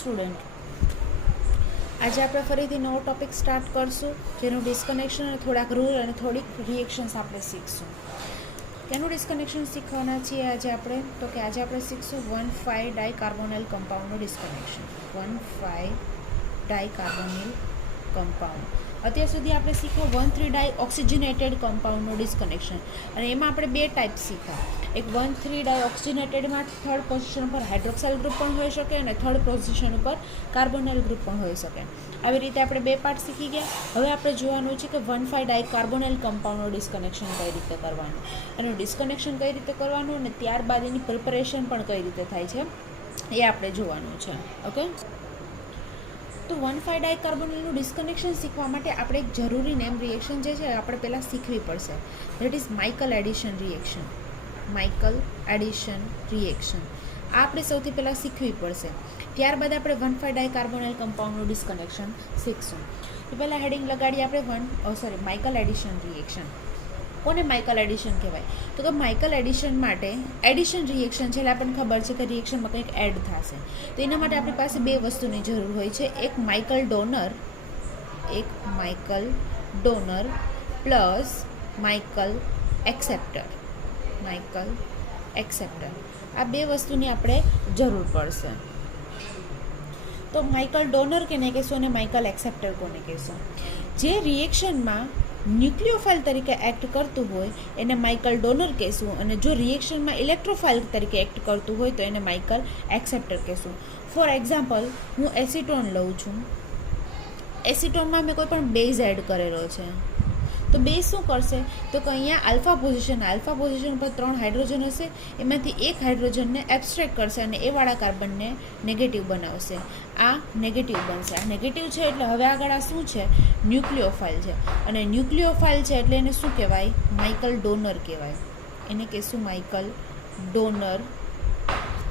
Student, આજે આપણે ફરીથી નવો ટોપિક સ્ટાર્ટ કરશું, જેનું ડિસ્કનેક્શન અને થોડાક રૂલ અને થોડીક રિએક્શન્સ આપણે શીખશું. તેનું ડિસ્કનેક્શન શીખવાના છીએ આજે આપણે, તો કે આજે આપણે શીખશું 1,5 ડાયકાર્બોનિલ કમ્પાઉન્ડનું ડિસ્કનેક્શન. 1,5 ડાયકાર્બોનિલ કમ્પાઉન્ડ. અત્યાર સુધી આપણે શીખ્યું 1,3 ડાય ઓક્સિજનેટેડ કમ્પાઉન્ડનું ડિસ્કનેક્શન, અને એમાં આપણે બે ટાઈપ શીખ્યા. એક 1,3 ડાય ઓક્સિજનેટેડમાં થર્ડ પોઝિશન પર હાઇડ્રોક્સાઇલ ગ્રુપ પણ હોઈ શકે અને થર્ડ પોઝિશન ઉપર કાર્બોનિલ ગ્રુપ પણ હોઈ શકે. આવી રીતે આપણે બે પાર્ટ શીખી ગયા. હવે આપણે જોવાનું છે કે 1,5 ડાયકાર્બોનિલ કમ્પાઉન્ડનું ડિસ્કનેક્શન કઈ રીતે કરવાનું, એનું ડિસ્કનેક્શન કઈ રીતે કરવાનું અને ત્યારબાદ એની પ્રિપરેશન પણ કઈ રીતે થાય છે એ આપણે જોવાનું છે. ઓકે, તો 1,5 ડાયકાર્બોનિલનું ડિસ્કનેક્શન શીખવા માટે આપણે એક જરૂરી નેમ રિએક્શન જે છે આપણે પહેલાં શીખવી પડશે. That is Michael addition reaction. Michael addition reaction આ આપણે સૌથી પહેલાં શીખવી પડશે. ત્યારબાદ આપણે 1,5 ડાયકાર્બોનિલ કમ્પાઉન્ડનું ડિસ્કનેક્શન શીખશું. તો પહેલાં હેડિંગ લગાડીએ આપણે માઇકલ એડિશન રિએક્શન. કોને માઇકલ એડિશન કહેવાય? તો કે માઇકલ એડિશન માટે એડિશન રિએક્શન છે એટલે આપણને ખબર છે કે રિએક્શનમાં કંઈક એડ થશે. તો એના માટે આપણી પાસે બે વસ્તુની જરૂર હોય છે. એક Michael donor plus Michael acceptor. આ બે વસ્તુની આપણે જરૂર પડશે. તો માઇકલ ડોનર કોને કહેશું અને માઇકલ એક્સેપ્ટર કોને કહેશું? જે રિએક્શનમાં ન્યુક્લિયોફાઇલ તરીકે એક્ટ કરતું હોય એને માઇકલ ડોનર કહેશું, અને જો રિએક્શનમાં ઇલેક્ટ્રોફાઇલ તરીકે એક્ટ કરતું હોય તો એને માઇકલ એક્સેપ્ટર કહેશું. ફોર એક્ઝામ્પલ, હું એસિટોન લઉં છું. એસિટોનમાં મેં કોઈ પણ બેઝ એડ કરેલો છે, તો બેઝ શું કરશે? તો કે અહીંયા આલ્ફા પોઝિશન પર 3 હાઇડ્રોજન હશે, એમાંથી એક હાઇડ્રોજનને એબ્સ્ટ્રેક્ટ કરશે અને એ વાળા કાર્બનને નેગેટિવ બનાવશે. આ નેગેટિવ બનશે. આ નેગેટિવ છે એટલે હવે આગળ આ શું છે? ન્યુક્લિયોફાઇલ છે. અને ન્યુક્લિયોફાઇલ છે એટલે એને શું કહેવાય? માઇકલ ડોનર કહેવાય. એને કહેશું માઇકલ ડોનર.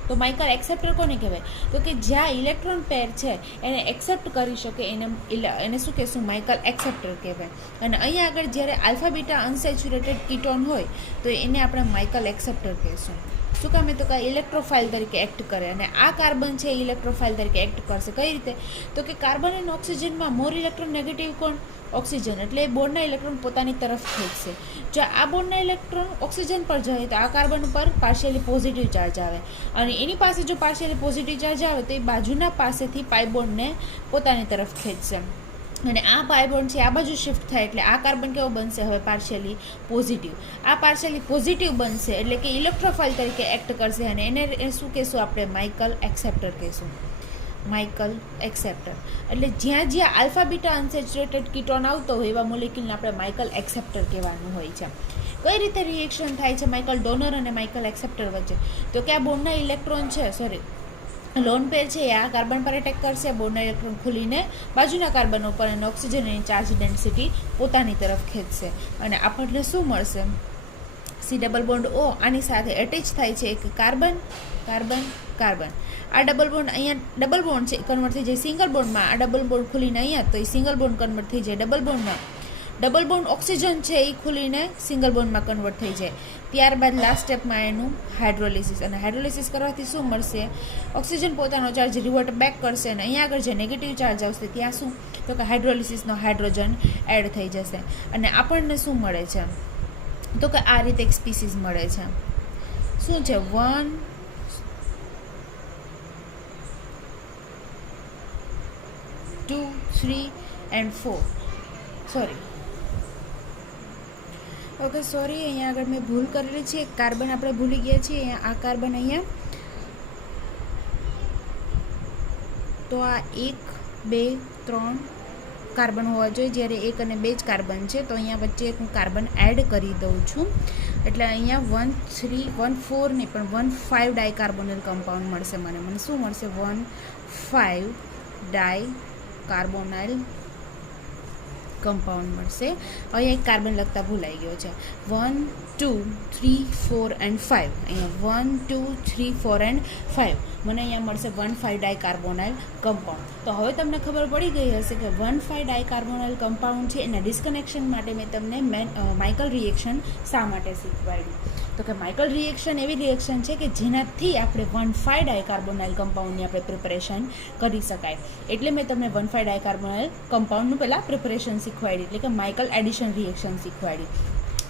તો માઇકલ એક્સેપ્ટર કોને કહેવાય? તો કે જ્યાં ઇલેક્ટ્રોન પેર છે એને એક્સેપ્ટ કરી શકે એને શું કહેશું? માઇકલ એક્સેપ્ટર કહેવાય. અને અહીંયા આગળ જ્યારે આલ્ફા બીટા અનસેચ્યુરેટેડ કીટોન હોય તો એને આપણે માઇકલ એક્સેપ્ટર કહેશું. શું કામે? તો કે ઇલેક્ટ્રોફાઇલ તરીકે એક્ટ કરે, અને આ કાર્બન છે ઇલેક્ટ્રોફાઇલ તરીકે એક્ટ કરશે. કઈ રીતે? તો કે કાર્બન અને ઓક્સિજનમાં મોર ઇલેક્ટ્રોન નેગેટિવ કોણ? ઓક્સિજન. એટલે એ બોન્ડના ઇલેક્ટ્રોન પોતાની તરફ ખેંચશે. જો આ બોન્ડના ઇલેક્ટ્રોન ઓક્સિજન પર જાય તો આ કાર્બન પર પાર્શિયલી પોઝિટિવ ચાર્જ આવે, અને એની પાસે જો પાર્શિયલી પોઝિટિવ ચાર્જ આવે તો એ બાજુના પાસેથી પાઈ બોન્ડને પોતાની તરફ ખેંચશે, અને આ પાઈ બોન્ડ છે આ બાજુ શિફ્ટ થાય એટલે આ કાર્બન કેવો બનશે? હવે પાર્શિયલી પોઝિટિવ. આ પાર્શિયલી પોઝિટિવ બનશે એટલે કે ઇલેક્ટ્રોફાઇલ તરીકે એક્ટ કરશે, અને એને શું કહેશું આપણે? માઇકલ એક્સેપ્ટર કહેશું. માઇકલ એક્સેપ્ટર એટલે જ્યાં આલ્ફા બીટા અનસેચ્યુરેટેડ કીટોન આવતો હોય એવા મોલેક્યુલને આપણે માઇકલ એક્સેપ્ટર કહેવાનું હોય છે. કઈ રીતે રિએક્શન થાય છે માઇકલ ડોનર અને માઇકલ એક્સેપ્ટર વચ્ચે? તો કે આ બોન્ડના ઇલેક્ટ્રોન છે, લોન પેર છે એ આ કાર્બન પર એટેક કરશે, બોન્ડના ઇલેક્ટ્રોન ખુલીને બાજુના કાર્બન ઉપર, અને ઓક્સિજન એની ચાર્જ ડેન્સિટી પોતાની તરફ ખેંચશે, અને આપણને શું મળશે? સી ડબલ બોન્ડ O આની સાથે એટેચ થાય છે એક કાર્બન. આ ડબલ બોન્ડ અહીંયા ડબલ બોન્ડ છે કન્વર્ટ થઈ જાય સિંગલ બોન્ડમાં. આ ડબલ બોન્ડ ખુલીને અહીંયા તો એ સિંગલ બોન્ડ કન્વર્ટ થઈ જાય ડબલ બોન્ડમાં. ડબલ બોન્ડ ઓક્સિજન છે એ ખુલીને સિંગલ બોન્ડમાં કન્વર્ટ થઈ જાય. ત્યારબાદ લાસ્ટ સ્ટેપમાં એનું હાઇડ્રોલિસિસ, અને હાઇડ્રોલિસિસ કરવાથી શું મળશે? ઓક્સિજન પોતાનો ચાર્જ રિવર્ટ બેક કરશે, અને અહીંયા આગળ જે નેગેટિવ ચાર્જ આવશે ત્યાં શું? તો કે હાઇડ્રોલિસિસનો હાઇડ્રોજન એડ થઈ જશે, અને આપણને શું મળે છે? તો કે આ રીતે એક સ્પીસીસ મળે છે. શું છે? 1, 2, 3 and 4. સોરી, અહીંયા આગળ મેં ભૂલ કરેલી છે. કાર્બન આપણે ભૂલી ગયા છીએ. આ કાર્બન અહીંયા, તો આ 1, 2, 3 કાર્બન હોવા જોઈએ, જ્યારે 1 અને 2 જ કાર્બન છે. તો અહીંયા વચ્ચે એક હું કાર્બન એડ કરી દઉં છું, એટલે અહીંયા 1,4 નહીં પણ 1,5 ડાયકાર્બોનિલ કમ્પાઉન્ડ મળશે. મને શું મળશે? 1,5 ડાયકાર્બોનિલ કમ્પાઉન્ડ મળશે. અહીંયા એક કાર્બન લખતા ભૂલાઈ ગયો છે. 1 2 3 4 and 5. અહીંયા 1 2 3 4 and 5 મને અહીંયા મળશે 1,5 ડાયકાર્બોનાઇલ કમ્પાઉન્ડ. તો હવે તમને ખબર પડી ગઈ હશે કે 1,5 ડાયકાર્બોનાઇલ કમ્પાઉન્ડ છે એના ડિસ્કનેક્શન માટે મેં તમને માઇકલ રિએક્શન શા માટે શીખવાડ્યું. તો કે માઇકલ રિએક્શન એવી રિએક્શન છે કે જેનાથી આપણે 1,5 ડાયકાર્બોનાઇલ કમ્પાઉન્ડની આપણે પ્રિપરેશન કરી શકાય. એટલે મેં તમને 1,5 ડાયકાર્બોનાઇલ કમ્પાઉન્ડનું પહેલાં પ્રિપરેશન શીખવાડી, એટલે કે માઇકલ એડિશન રિએક્શન શીખવાડી.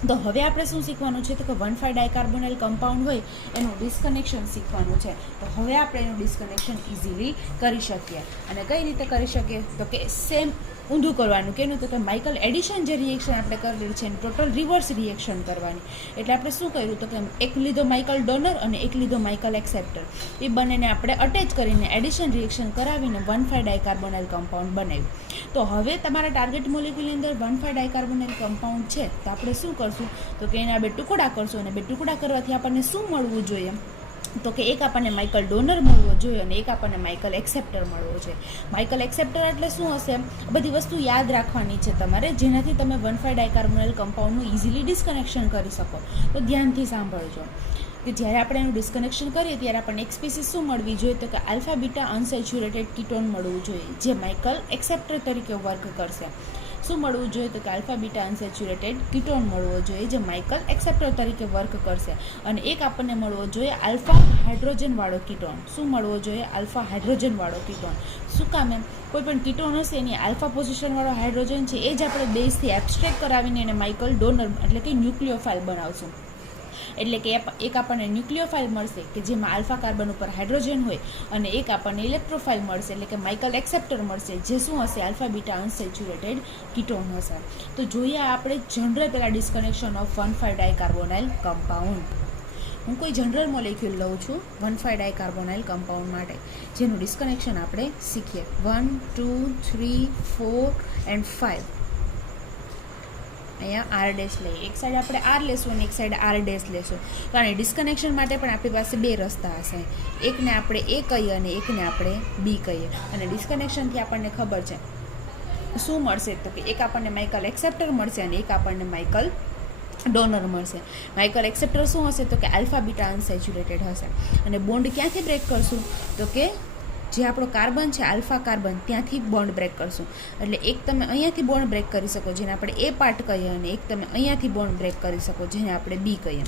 તો હવે આપણે શું શીખવાનું છે? તો કે 1,5 ડાયકાર્બોનાઇલ કમ્પાઉન્ડ હોય એનું ડિસ્કનેક્શન શીખવાનું છે. તો હવે આપણે એનું ડિસ્કનેક્શન ઇઝીલી કરી શકીએ. અને કઈ રીતે કરી શકીએ? તો કે સેમ ઊંધું કરવાનું. કેનું? તો કે માઇકલ એડિશન જે રિએક્શન આપણે કરેલી છે એની ટોટલ રિવર્સ રિએક્શન કરવાની. એટલે આપણે શું કર્યું? તો કે એક લીધો માઇકલ ડોનર અને એક લીધો માઇકલ એક્સેપ્ટર. એ બંનેને આપણે અટેચ કરીને એડિશન રિએક્શન કરાવીને 1,5 ડાયકાર્બોનાઇલ કમ્પાઉન્ડ બનાવ્યું. તો હવે તમારા ટાર્ગેટ મોલિક્યુલની અંદર 1,5 ડાયકાર્બોનાઇલ કમ્પાઉન્ડ છે, તો આપણે શું કરશું? તો કે એના 2 ટુકડા કરશું. અને 2 ટુકડા કરવાથી આપણને શું મળવું જોઈએ? તો કે એક આપણને માઇકલ ડોનર મળવો જોઈએ અને એક આપણને માઇકલ એક્સેપ્ટર મળવો જોઈએ. માઇકલ એક્સેપ્ટર એટલે શું હશે? બધી વસ્તુ યાદ રાખવાની છે તમારે, જેનાથી તમે 1,5 ડાયકાર્બોનાઇલ કમ્પાઉન્ડનું ઇઝીલી ડિસ્કનેક્શન કરી શકો. તો ધ્યાનથી સાંભળજો કે જ્યારે આપણે એનું ડિસ્કનેક્શન કરીએ ત્યારે આપણને એક સ્પીસીસ શું મળવી જોઈએ? તો કે આલ્ફા બીટા અનસેચ્યુરેટેડ કીટોન મળવું જોઈએ, જે માઇકલ એક્સેપ્ટર તરીકે વર્ક કરશે. શું મળવું જોઈએ? તો કે આલ્ફા બીટા અનસેચ્યુરેટેડ કીટોન મળવો જોઈએ, જે માઇકલ એક્સેપ્ટર તરીકે વર્ક કરશે. અને એક આપણને મળવો જોઈએ આલ્ફા હાઇડ્રોજનવાળો કીટોન. શું મળવો જોઈએ? આલ્ફા હાઇડ્રોજનવાળો કીટોન. શું કામ? એમ કોઈ પણ કીટોન હશે એની આલ્ફા પોઝિશનવાળો હાઇડ્રોજન છે એ જ આપણે બેઝથી એબ્સ્ટ્રેક્ટ કરાવીને એને માઇકલ ડોનર એટલે કે ન્યુક્લિયોફાઇલ બનાવશું. એટલે કે એક આપણને ન્યુક્લિયોફાઇલ મળશે કે જેમાં આલ્ફા કાર્બન ઉપર હાઇડ્રોજન હોય, અને એક આપણને ઇલેક્ટ્રોફાઇલ મળશે એટલે કે માઇકલ એક્સેપ્ટર મળશે, જે શું હશે? આલ્ફા બીટા અનસેચ્યુરેટેડ કીટોન હશે. તો જોઈએ આપણે જનરલ પહેલાં ડિસ્કનેક્શન ઓફ 1,5 ડાયકાર્બોનાઇલ કમ્પાઉન્ડ. હું કોઈ જનરલ મોલેક્યુલ લઉં છું 1,5 ડાયકાર્બોનાઇલ કમ્પાઉન્ડ માટે, જેનું ડિસ્કનેક્શન આપણે શીખીએ. 1 2 3 4 and 5. અહીંયા આર ડેશ લઈએ. એક સાઈડ આપણે આર લેશું અને એક સાઈડ આર ડેશ લેશું. કારણ ડિસ્કનેક્શન માટે પણ આપણી પાસે 2 રસ્તા હશે. એકને આપણે એ કહીએ અને એકને આપણે બી કહીએ. અને ડિસ્કનેક્શનથી આપણને ખબર છે શું મળશે? તો કે એક આપણને માઇકલ એક્સેપ્ટર મળશે અને એક આપણને માઇકલ ડોનર મળશે. માઇકલ એક્સેપ્ટર શું હશે? તો કે આલ્ફા બીટા અનસેચ્યુરેટેડ હશે. અને બોન્ડ ક્યાંથી બ્રેક કરશું? તો કે જે આપણો કાર્બન છે આલ્ફા કાર્બન ત્યાંથી બોન્ડ બ્રેક કરશું. એટલે એક તમે અહીંયાથી બોન્ડ બ્રેક કરી શકો જેને આપણે એ પાર્ટ કહીએ, અને એક તમે અહીંયાથી બોન્ડ બ્રેક કરી શકો જેને આપણે બી કહીએ.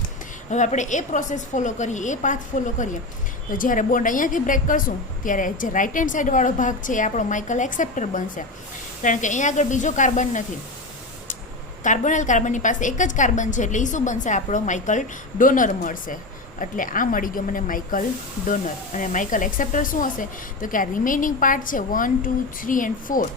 હવે આપણે એ પ્રોસેસ ફોલો કરીએ, એ પાથ ફોલો કરીએ, તો જ્યારે બોન્ડ અહીંયાથી બ્રેક કરશું ત્યારે જે રાઇટ હેન્ડ સાઈડવાળો ભાગ છે એ આપણો માઇકલ એક્સેપ્ટર બનશે. કારણ કે અહીંયા આગળ બીજો કાર્બન નથી. કાર્બોનાઇલ કાર્બનની પાસે એક જ કાર્બન છે, એટલે એ શું બનશે? આપણો માઇકલ ડોનર મળશે. એટલે આ મળી ગયો મને માઇકલ ડોનર. અને માઇકલ એક્સેપ્ટર શું હશે? તો કે આ રિમેનિંગ પાર્ટ છે 1 2 3 and 4.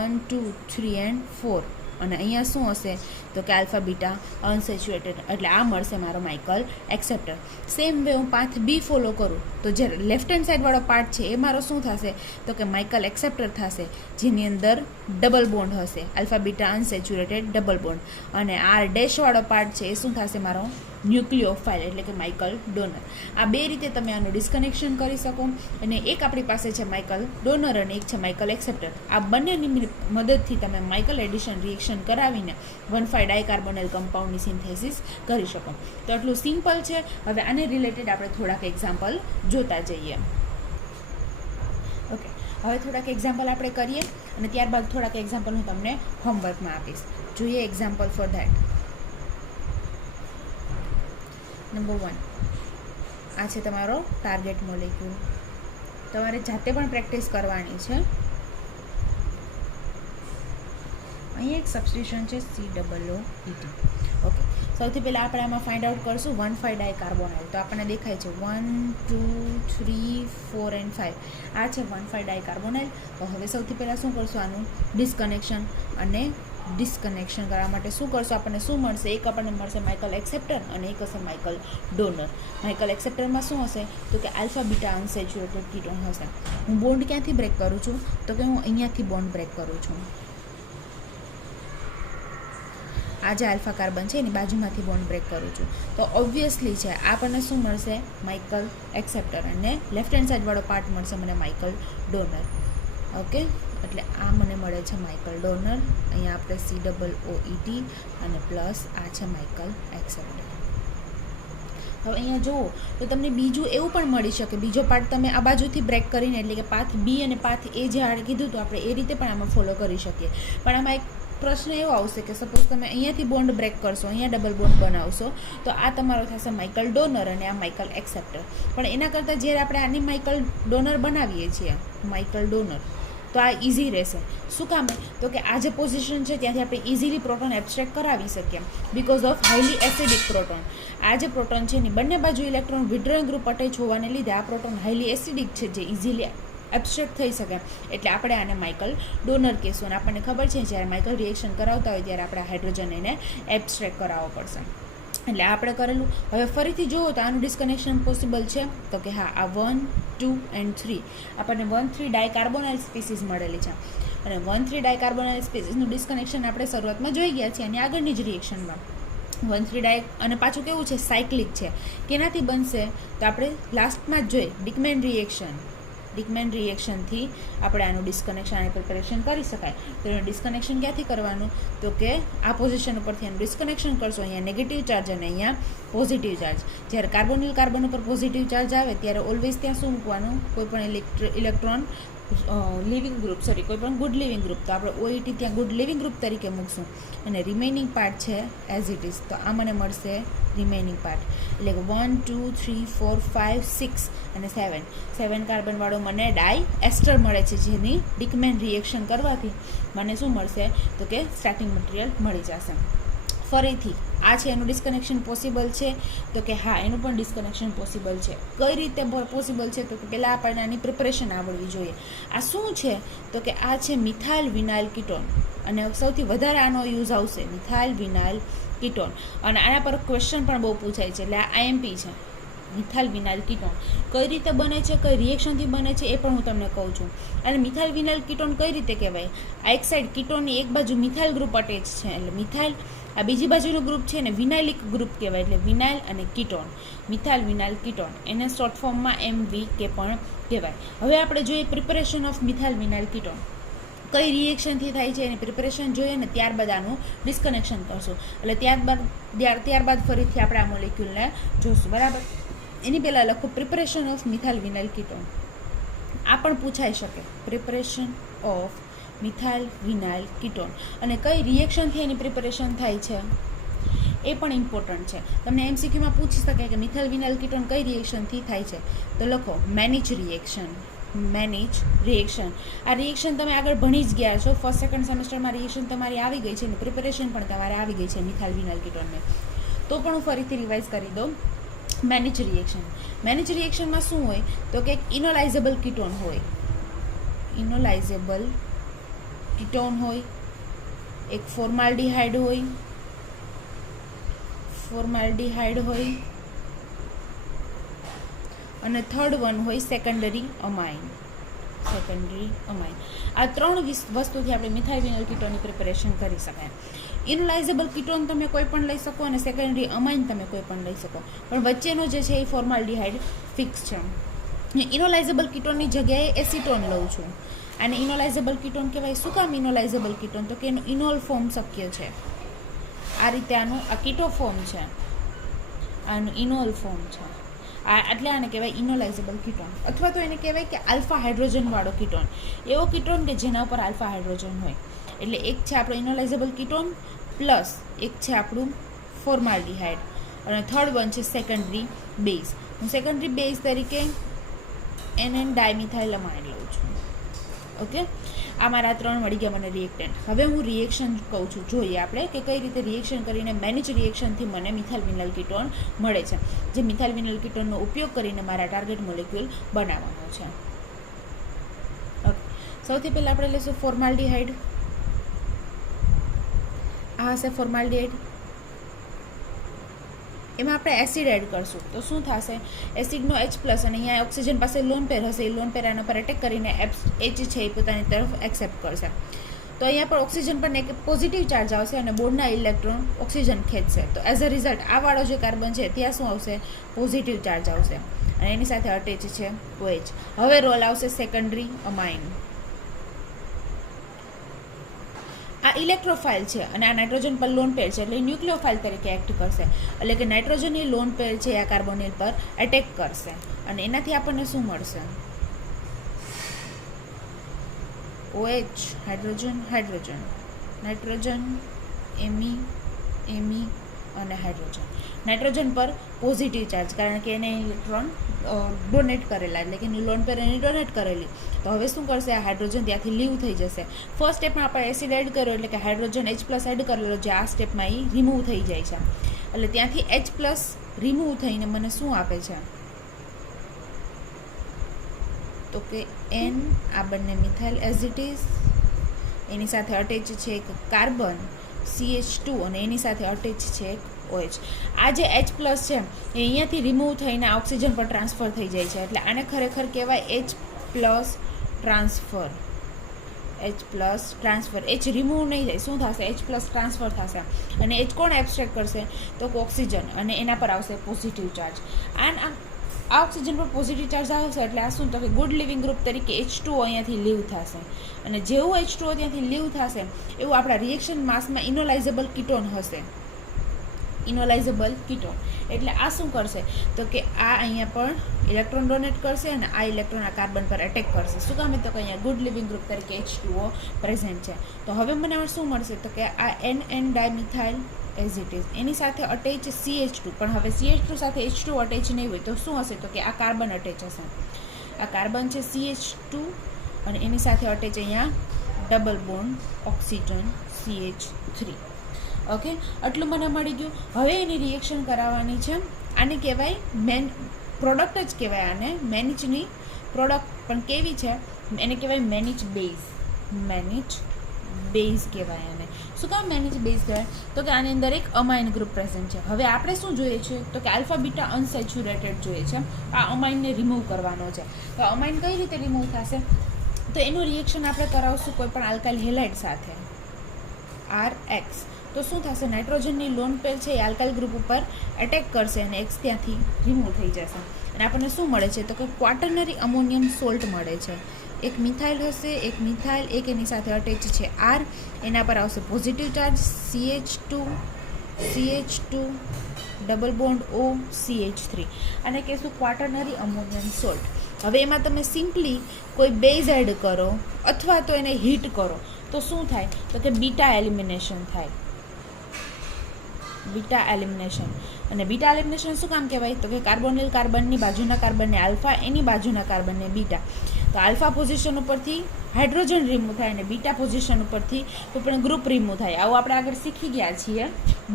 1 2 3 and 4. અને અહીંયા શું હશે? તો કે આલ્ફા બીટા અનસેચ્યુરેટેડ. એટલે આ મળશે મારો માઇકલ એક્સેપ્ટર. સેમ વે હું પાથ બી ફોલો કરું તો જે લેફ્ટ હેન્ડ સાઈડવાળો પાર્ટ છે એ મારો શું થશે? તો કે માઇકલ એક્સેપ્ટર થશે, જેની અંદર ડબલ બોન્ડ હશે, alpha beta unsaturated double bond. અને આર ડેશવાળો પાર્ટ છે એ શું થશે? મારો ન્યુક્લિયોફાઇલ એટલે કે માઇકલ ડોનર. આ 2 રીતે તમે આનું ડિસ્કનેક્શન કરી શકો. અને એક આપણી પાસે છે માઇકલ ડોનર અને એક છે માઇકલ એક્સેપ્ટર. આ બંનેની મદદથી તમે માઇકલ એડિશન રિએક્શન કરાવીને 1,5 ડાયકાર્બોનાઇલ કમ્પાઉન્ડની સિન્થેસિસ કરી શકો. તો આટલું સિમ્પલ છે. હવે આને રિલેટેડ આપણે થોડાક એક્ઝામ્પલ જોતા જઈએ. ઓકે, હવે થોડાક એક્ઝામ્પલ આપણે કરીએ અને ત્યારબાદ થોડાક એક્ઝામ્પલ હું તમને હોમવર્કમાં આપીશ. જોઈએ એક્ઝામ્પલ ફોર ધેટ. નંબર 1, આ છે તમારો ટાર્ગેટ મોલેક્યુલ. તમારે જાતે પણ પ્રેક્ટિસ કરવાની છે. અહીંયા એક સબસ્ટિટ્યુશન છે COOET. ઓકે, સૌથી પહેલાં આપણે આમાં ફાઇન્ડ આઉટ કરશું 1,5 ડાયકાર્બોનાઇલ. તો આપણને દેખાય છે 1 2 3 4 and 5. આ છે 1,5 ડાયકાર્બોનાઇલ. તો હવે સૌથી પહેલાં શું કરશું? આનું ડિસ્કનેક્શન. અને ડિસ્કનેક્શન કરવા માટે શું કરશું? આપણને શું મળશે? એક આપણને મળશે માઇકલ એક્સેપ્ટર અને એક હશે માઇકલ ડોનર. માઇકલ એક્સેપ્ટરમાં શું હશે? તો કે આલ્ફા બીટા અનસેચ્યુરેટેડ કીટોન હશે. હું બોન્ડ ક્યાંથી બ્રેક કરું છું? તો કે હું અહીંયાથી બોન્ડ બ્રેક કરું છું. આ જે આલ્ફા કાર્બન છે એની બાજુમાંથી બોન્ડ બ્રેક કરું છું. તો ઓબ્વિયસલી છે આપણને શું મળશે? Michael acceptor. અને લેફ્ટ હેન્ડ સાઈડવાળો પાર્ટ મળશે મને માઇકલ ડોનર. ઓકે, એટલે આ મને મળે છે માઇકલ ડોનર. અહીંયા આપણે COOET અને પ્લસ આ છે માઇકલ એક્સેપ્ટર. હવે અહીંયા જુઓ તો તમને બીજું એવું પણ મળી શકે, બીજો પાર્ટ તમે આ બાજુથી બ્રેક કરીને, એટલે કે પાથ બી અને પાથ એ જે આડ કીધું તો આપણે એ રીતે પણ આમાં ફોલો કરી શકીએ. પણ આમાં એક પ્રશ્ન એવો આવશે કે સપોઝ તમે અહીંયાથી બોન્ડ બ્રેક કરશો, અહીંયા ડબલ બોન્ડ બનાવશો, તો આ તમારો થશે માઇકલ ડોનર અને આ માઇકલ એક્સેપ્ટર. પણ એના કરતાં જ્યારે આપણે આની માઇકલ ડોનર બનાવીએ છીએ, માઇકલ ડોનર, તો આ ઇઝી રહેશે. શું કામે? તો કે આ જે પોઝિશન છે ત્યાંથી આપણે ઇઝીલી પ્રોટોન એબ્સ્ટ્રેક્ટ કરાવી શકીએ because of highly acidic proton. આ જે પ્રોટોન છે એની બંને બાજુ ઇલેક્ટ્રોન વિડ્રોઈંગ ગ્રુપ અટેચ હોવાને લીધે આ પ્રોટોન હાઈલી એસિડિક છે, જે ઇઝીલી એબ્સ્ટ્રેક્ટ થઈ શકે. એટલે આપણે આને માઇકલ ડોનર કહીશું. અને આપણને ખબર છે જ્યારે માઇકલ રિએક્શન કરાવતા હોય ત્યારે આપણે હાઇડ્રોજન એને એબ્સ્ટ્રેક્ટ કરાવવો પડશે. એટલે આપણે કરેલું. હવે ફરીથી જુઓ તો આનું ડિસ્કનેક્શન પોસિબલ છે, તો કે હા, આ 1, 2 and 3 આપણને 1,3 ડાયકાર્બોનાઇલ સ્પીસીસ મળેલી છે. અને 1,3 ડાયકાર્બોનાઇલ સ્પીસીસનું ડિસ્કનેક્શન આપણે શરૂઆતમાં જોઈ ગયા છીએ અને આગળની જ રિએક્શનમાં 1,3 ડાય, અને પાછું કેવું છે, સાયક્લિક છે. કેનાથી બનશે? તો આપણે લાસ્ટમાં જ જોઈ ડિકમેન રિએક્શનથી આપણે આનું ડિસ્કનેક્શન, આની પ્રિપેરેશન કરી શકાય. તો એનું ડિસ્કનેક્શન ક્યાંથી કરવાનું? તો કે આ પોઝિશન ઉપરથી એનું ડિસ્કનેક્શન કરશો. અહીંયા નેગેટિવ ચાર્જ અને અહીંયા પોઝિટિવ ચાર્જ. જ્યારે કાર્બોનિલ કાર્બન ઉપર પોઝિટિવ ચાર્જ આવે ત્યારે ઓલવેઝ ત્યાં શું મૂકવાનું? કોઈ પણ ઇલેક્ટ્રોન લિવિંગ ગ્રુપ, કોઈ પણ ગુડ લિવિંગ ગ્રુપ. તો આપણે OET ત્યાં ગુડ લિવિંગ ગ્રુપ તરીકે મૂકશું. અને રિમેઇનિંગ પાર્ટ છે એઝ ઇટ ઇઝ. તો આ મને મળશે રિમેઇનિંગ પાર્ટ, એટલે કે 1, 2, 3, 4, 5, 6 અને 7 કાર્બનવાળો મને ડાય એસ્ટર મળે છે, જેની ડિકમેન રિએક્શન કરવાથી મને શું મળશે? તો કે સ્ટાર્ટિંગ મટીરિયલ મળી જશે. ફરીથી આ છે એનું ડિસ્કનેક્શન પોસિબલ છે? તો કે હા, એનું પણ ડિસ્કનેક્શન પોસિબલ છે. કઈ રીતે પોસિબલ છે? તો કે પહેલાં આપણને આની પ્રિપરેશન આવડવી જોઈએ. આ શું છે? તો કે આ છે મિથાઇલ વિનાઇલ કીટોન, અને સૌથી વધારે આનો યુઝ આવશે મિથાઇલ વિનાઇલ કીટોન. અને આના પર ક્વેશ્ચન પણ બહુ પૂછાય છે, એટલે આ IMP છે. મિથાઇલ વિનાઇલ કીટોન કઈ રીતે બને છે, કઈ રિએક્શનથી બને છે, એ પણ હું તમને કહું છું. અને મિથાઇલ વિનાઇલ કીટોન કઈ રીતે કહેવાય? આ એક સાઈડ કીટોનની એક બાજુ મિથાઇલ ગ્રુપ અટેચ છે, એટલે મિથાઇલ. આ બીજી બાજુનું ગ્રુપ છે ને વિનાઇલિક ગ્રુપ કહેવાય, એટલે વિનાઇલ અને કીટોન, મિથાઇલ વિનાઇલ કીટોન. એને શોર્ટ ફોર્મમાં MVK પણ કહેવાય. હવે આપણે જોઈએ preparation of methyl vinyl ketone. કઈ રિએક્શનથી થાય છે એની પ્રિપરેશન જોઈએ ને ત્યારબાદ આનું ડિસ્કનેક્શન કરશું. એટલે ત્યારબાદ ફરીથી આપણે આ મોલિક્યુલને જોશું, બરાબર. એની પહેલાં લખો preparation of methyl vinyl ketone. આ પણ પૂછાઈ શકે, preparation of methyl vinyl ketone. અને કઈ રિએક્શનથી એની પ્રિપરેશન થાય છે એ પણ ઇમ્પોર્ટન્ટ છે. તમને MCQમાં પૂછી શકે કે મિથાઇલ વિનાઇલ કીટોન કઈ રિએક્શનથી થાય છે, તો લખો મેનિચ રિએક્શન. આ રિએક્શન તમે આગળ ભણી જ ગયા છો, ફર્સ્ટ સેકન્ડ સેમેસ્ટરમાં રિએક્શન તમારી આવી ગઈ છે અને પ્રિપરેશન પણ તમારે આવી ગઈ છે મિથાઇલ વિનાઇલ કીટોનને. તો પણ હું ફરીથી રિવાઇઝ કરી દઉં. મેનિચ રિએક્શનમાં શું હોય? તો કે ઇનોલાઇઝેબલ કીટોન હોય, એક ફોર્માલ્ડીહાઇડ હોય, અને થર્ડ વન હોય સેકન્ડરી અમાઇન. આ 3 વસ્તુથી આપણે મિથાઇલ વિનાઇલ કીટોનની પ્રિપરેશન કરી શકાય. ઇનોલાઇઝેબલ કીટોન તમે કોઈ પણ લઈ શકો અને સેકન્ડરી અમાઇન તમે કોઈ પણ લઈ શકો, પણ વચ્ચેનો જે છે એ ફોર્માલ્ડીહાઇડ ફિક્સ છે. ઇનોલાઇઝેબલ કીટોનની જગ્યાએ એસિટોન લઉં છું. આને ઇનોલાઇઝેબલ કીટોન કહેવાય. શું કામ ઇનોલાઇઝેબલ કીટોન? તો કે એનું ઇનોલ ફોર્મ શક્ય છે. આ રીતે આનું આ કીટો ફોર્મ છે, આનું ઇનોલ ફોર્મ છે. એટલે આને કહેવાય ઇનોલાઇઝેબલ કીટોન. અથવા તો એને કહેવાય કે આલ્ફા હાઇડ્રોજનવાળો કીટોન. એવો કીટોન કે જેના ઉપર આલ્ફા હાઇડ્રોજન હોય. એટલે એક છે આપણો ઇનોલાઇઝેબલ કીટોન, પ્લસ એક છે આપણું ફોર્માલ્ડીહાઇડ, અને થર્ડ વન છે સેકન્ડરી બેઝ. હું સેકન્ડરી બેઝ તરીકે NN ડાયમિથાઇલમાઇન લઉં છું. ઓકે, આ મારા 3 મળી ગયા મને રિએક્ટન્ટ. હવે હું રિએક્શન કહું છું, જોઈએ આપણે કે કઈ રીતે રિએક્શન કરીને મેનેજ રિએક્શનથી મને મિથાઇલ વિનાઇલ કીટોન મળે છે, જે મિથાઇલ વિનાઇલ કીટોનનો ઉપયોગ કરીને મારા ટાર્ગેટ મોલેક્યુલ બનાવવાનો છે. ઓકે, સૌથી પહેલાં આપણે લઈશું ફોર્માલ્ડીહાઇડ. આ હશે ફોર્માલ્ડીહાઇડ. એમાં આપણે એસિડ એડ કરશું તો શું થશે? એસિડનો H+, અને અહીંયા ઓક્સિજન પાસે લોન પેર હશે, એ લોન પેર આના પર એટેક કરીને H છે એ પોતાની તરફ એક્સેપ્ટ કરશે. તો અહીંયા પર ઓક્સિજન પર એક પોઝિટિવ ચાર્જ આવશે અને બોર્ડના ઇલેક્ટ્રોન ઓક્સિજન ખેંચશે. તો એઝ અ રિઝલ્ટ આ વાળો જે કાર્બન છે ત્યાં શું આવશે? પોઝિટિવ ચાર્જ આવશે, અને એની સાથે અટેચ છે OH. હવે રોલ આવશે સેકન્ડરી અમાઇન. આ ઇલેક્ટ્રોફાઇલ છે અને આ નાઇટ્રોજન પર લોન પેર છે, એટલે ન્યુક્લિયોફાઇલ તરીકે એક્ટ કરશે. એટલે કે નાઇટ્રોજનની લોન પેર છે આ કાર્બોનિલ પર એટેક કરશે અને એનાથી આપણને શું મળશે? OH, હાઇડ્રોજન હાઇડ્રોજન, નાઇટ્રોજન, એમી એમી અને હાઇડ્રોજન. નાઇટ્રોજન પર પોઝિટિવ ચાર્જ, કારણ કે એને ઇલેક્ટ્રોન ડોનેટ કરેલા, એટલે કે લોન પેર એને ડોનેટ કરેલી. તો હવે શું કરશે? આ હાઇડ્રોજન ત્યાંથી લીવ થઈ જશે. ફર્સ્ટ સ્ટેપમાં આપણે એસિડ એડ કર્યો, એટલે કે હાઇડ્રોજન H+ એડ કરેલો, જે આ સ્ટેપમાં એ રિમૂવ થઈ જાય છે. એટલે ત્યાંથી H+ રિમૂવ થઈને મને શું આપે છે? તો કે N, આ બંને મિથાઇલ એઝ ઇટ ઇઝ, એની સાથે અટેચ છે એક કાર્બન CH2 અને એની સાથે અટેચ છે એક OH. આ જે H+ છે એ અહીંયાથી રિમૂવ થઈને ઓક્સિજન પર ટ્રાન્સફર થઈ જાય છે, એટલે આને ખરેખર કહેવાય H+ transfer. H+ transfer. H remove નહીં જાય, શું થશે? H+ ટ્રાન્સફર થશે અને H કોણ એબ્સ્ટ્રેક્ટ કરશે? તો ઓક્સિજન, અને એના પર આવશે પોઝિટિવ ચાર્જ. આ ઓક્સિજન પર પોઝિટિવ ચાર્જ આવશે એટલે આ શું? તો કે ગુડ લિવિંગ ગ્રુપ તરીકે H2O અહીંયાથી લીવ થશે. અને જેવું H2O ત્યાંથી લીવ થશે એવું આપણા રિએક્શન માસમાં ઇનોલાઇઝેબલ કીટોન હશે. ઇનોલાઇઝેબલ કીટોન એટલે આ શું કરશે? તો કે આ અહીંયા પણ ઇલેક્ટ્રોન ડોનેટ કરશે અને આ ઇલેક્ટ્રોન આ કાર્બન પર એટેક કરશે. શું કામ? તો કે અહીંયા ગુડ લિવિંગ ગ્રુપ તરીકે H2O પ્રેઝન્ટ છે. તો હવે મને શું મળશે? તો કે આ NN dimethyl as it is, એની સાથે અટેચ CH2, પણ હવે CH2 સાથે H2 અટેચ નહીં હોય તો શું હશે? તો કે આ કાર્બન અટેચ હશે. આ કાર્બન છે CH2 અને એની સાથે અટેચ અહીંયા double bond oxygen CH3. Okay, આટલું મને મળી ગયું. હવે એની રિએક્શન કરાવવાની છે. આને કહેવાય પ્રોડક્ટ જ કહેવાય, આને મેનિચની પ્રોડક્ટ પણ કેવી છે? એને કહેવાય મેનિચ બેઝ. મેનિચ બેઝ કહેવાય આને. શું કામ મેનિચ બેઝ કહેવાય? તો કે આની અંદર એક અમાઇન ગ્રુપ પ્રેઝન્ટ છે. હવે આપણે શું જોઈએ છે? તો કે આલ્ફા બીટા અનસેચ્યુરેટેડ જોઈએ છે. આ અમાઇનને રિમૂવ કરવાનો છે. તો અમાઇન કઈ રીતે રિમૂવ થશે? તો એનું રિએક્શન આપણે કરાવશું કોઈ પણ આલ્કાઇલ હેલાઇડ સાથે, RX. તો શું થશે? નાઇટ્રોજનની લોન પેર છે એ આલ્કાઇલ ગ્રુપ ઉપર એટેક કરશે અને X ત્યાંથી રિમૂવ થઈ જશે. અને આપણને શું મળે છે? તો કે ક્વાટર્નરી અમોનિયમ સોલ્ટ મળે છે. એક મિથાઇલ હશે, એક મિથાઇલ, એક એની સાથે અટેચ છે R, એના પર આવશે positive charge CH2 double bond O CH3. અને કહેશું ક્વાટર્નરી અમોનિયમ સોલ્ટ. હવે એમાં તમે સિમ્પલી કોઈ બેઝ એડ કરો અથવા તો એને હીટ કરો તો શું થાય? તો કે બીટા એલિમિનેશન થાય. Beta elimination. અને બીટા એલિમિનેશન શું કામ કહેવાય? તો કે કાર્બોનિલ કાર્બનની બાજુના કાર્બનને આલ્ફા, એની બાજુના કાર્બનને બીટા. તો આલ્ફા પોઝિશન ઉપરથી હાઇડ્રોજન રિમૂવ થાય અને બીટા પોઝિશન ઉપરથી કોઈ પણ ગ્રુપ રિમૂવ થાય. આવું આપણે આગળ શીખી ગયા છીએ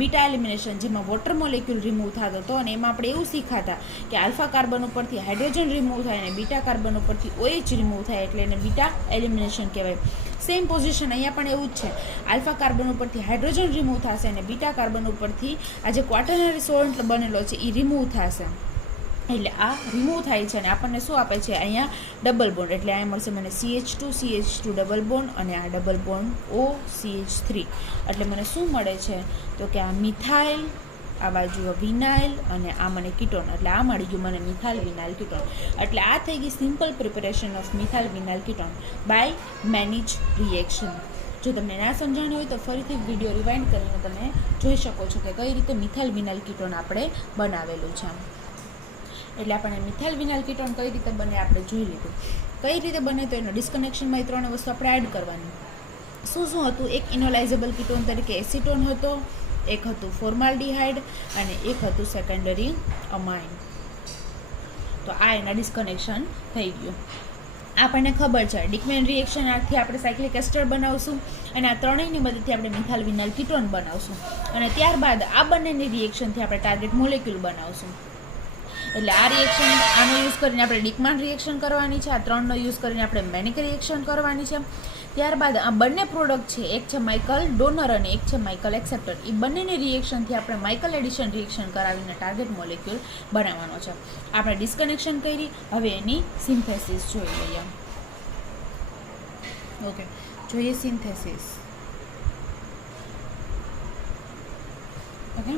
બીટા એલિમિનેશન, જેમાં વોટર મોલેક્યુલ રિમૂવ થતો હતો અને એમાં આપણે એવું શીખાતા કે આલ્ફા કાર્બન ઉપરથી હાઇડ્રોજન રિમૂવ થાય અને બીટા કાર્બન ઉપરથી OH રિમૂવ થાય, એટલે એને બીટા એલિમિનેશન કહેવાય. સેમ પોઝિશન અહીંયા પણ એવું જ છે. આલ્ફા કાર્બન ઉપરથી હાઇડ્રોજન રિમૂવ થશે અને બીટા કાર્બન ઉપરથી આ જે ક્વાટર્નરી સોલ્ટ બનેલો છે એ રિમૂવ થશે. એટલે આ રિમૂવ થાય છે અને આપણને શું આપે છે? અહીંયા ડબલ બોન્ડ. એટલે અહીંયા મળશે મને CH2 ડબલ બોન્ડ અને આ ડબલ બોન્ડ O CH3. એટલે મને શું મળે છે? તો કે આ મિથાઇલ, આ બાજુ વિનાઇલ અને આ મને કીટોન. એટલે આ મળી ગયું મને મિથાઇલ વિનાઇલ કીટોન. એટલે આ થઈ ગઈ simple preparation of methyl vinyl ketone by Mannich reaction. જો તમને ના સમજાણ હોય તો ફરીથી વિડીયો રિવાઇન્ડ કરીને તમે જોઈ શકો છો કે કઈ રીતે મિથાઇલ વિનાઇલ કીટોન આપણે બનાવેલું છે. એટલે આપણે મિથાઇલ વિનાઇલ કીટોન કઈ રીતે બને આપણે જોઈ લીધું. કઈ રીતે બને તો એનો ડિસ્કનેક્શનમાં એ ત્રણે વસ્તુ આપણે એડ કરવાની. શું હતું? એક ઇનોલાઇઝેબલ કીટોન તરીકે એસિટોન હતો, એક હતું ફોર્માલ્ડિહાઇડ અને એક હતું સેકન્ડરી અમાઇન. તો આ એના ડિસ્કનેક્શન થઈ ગયું. આપણને ખબર છે ડિકમેન રિએક્શન આથી આપણે સાયક્લિક એસ્ટર બનાવશું અને આ ત્રણેયની મદદથી આપણે મિથાઇલ વિનાઇલ કીટોન બનાવશું અને ત્યારબાદ આ બંનેની રિએક્શનથી આપણે ટાર્ગેટ મોલેક્યુલ બનાવશું. એટલે આ રિએક્શન આનો યુઝ કરીને આપણે ડિકમાન રિએક્શન કરવાની છે, આ ત્રણનો યુઝ કરીને આપણે મેનિક રિએક્શન કરવાની છે. ત્યારબાદ આ બંને પ્રોડક્ટ છે, એક છે માઇકલ ડોનર અને એક છે માઇકલ એક્સેપ્ટર, એ બંનેની રિએક્શનથી આપણે માઇકલ એડિશન રિએક્શન કરાવીને ટાર્ગેટ મોલેક્યુલ બનાવવાનો છે. આપણે ડિસ્કનેક્શન કરી, હવે એની સિન્થેસિસ જોઈ લઈએ. ઓકે, જોઈએ સિન્થેસિસ. ઓકે,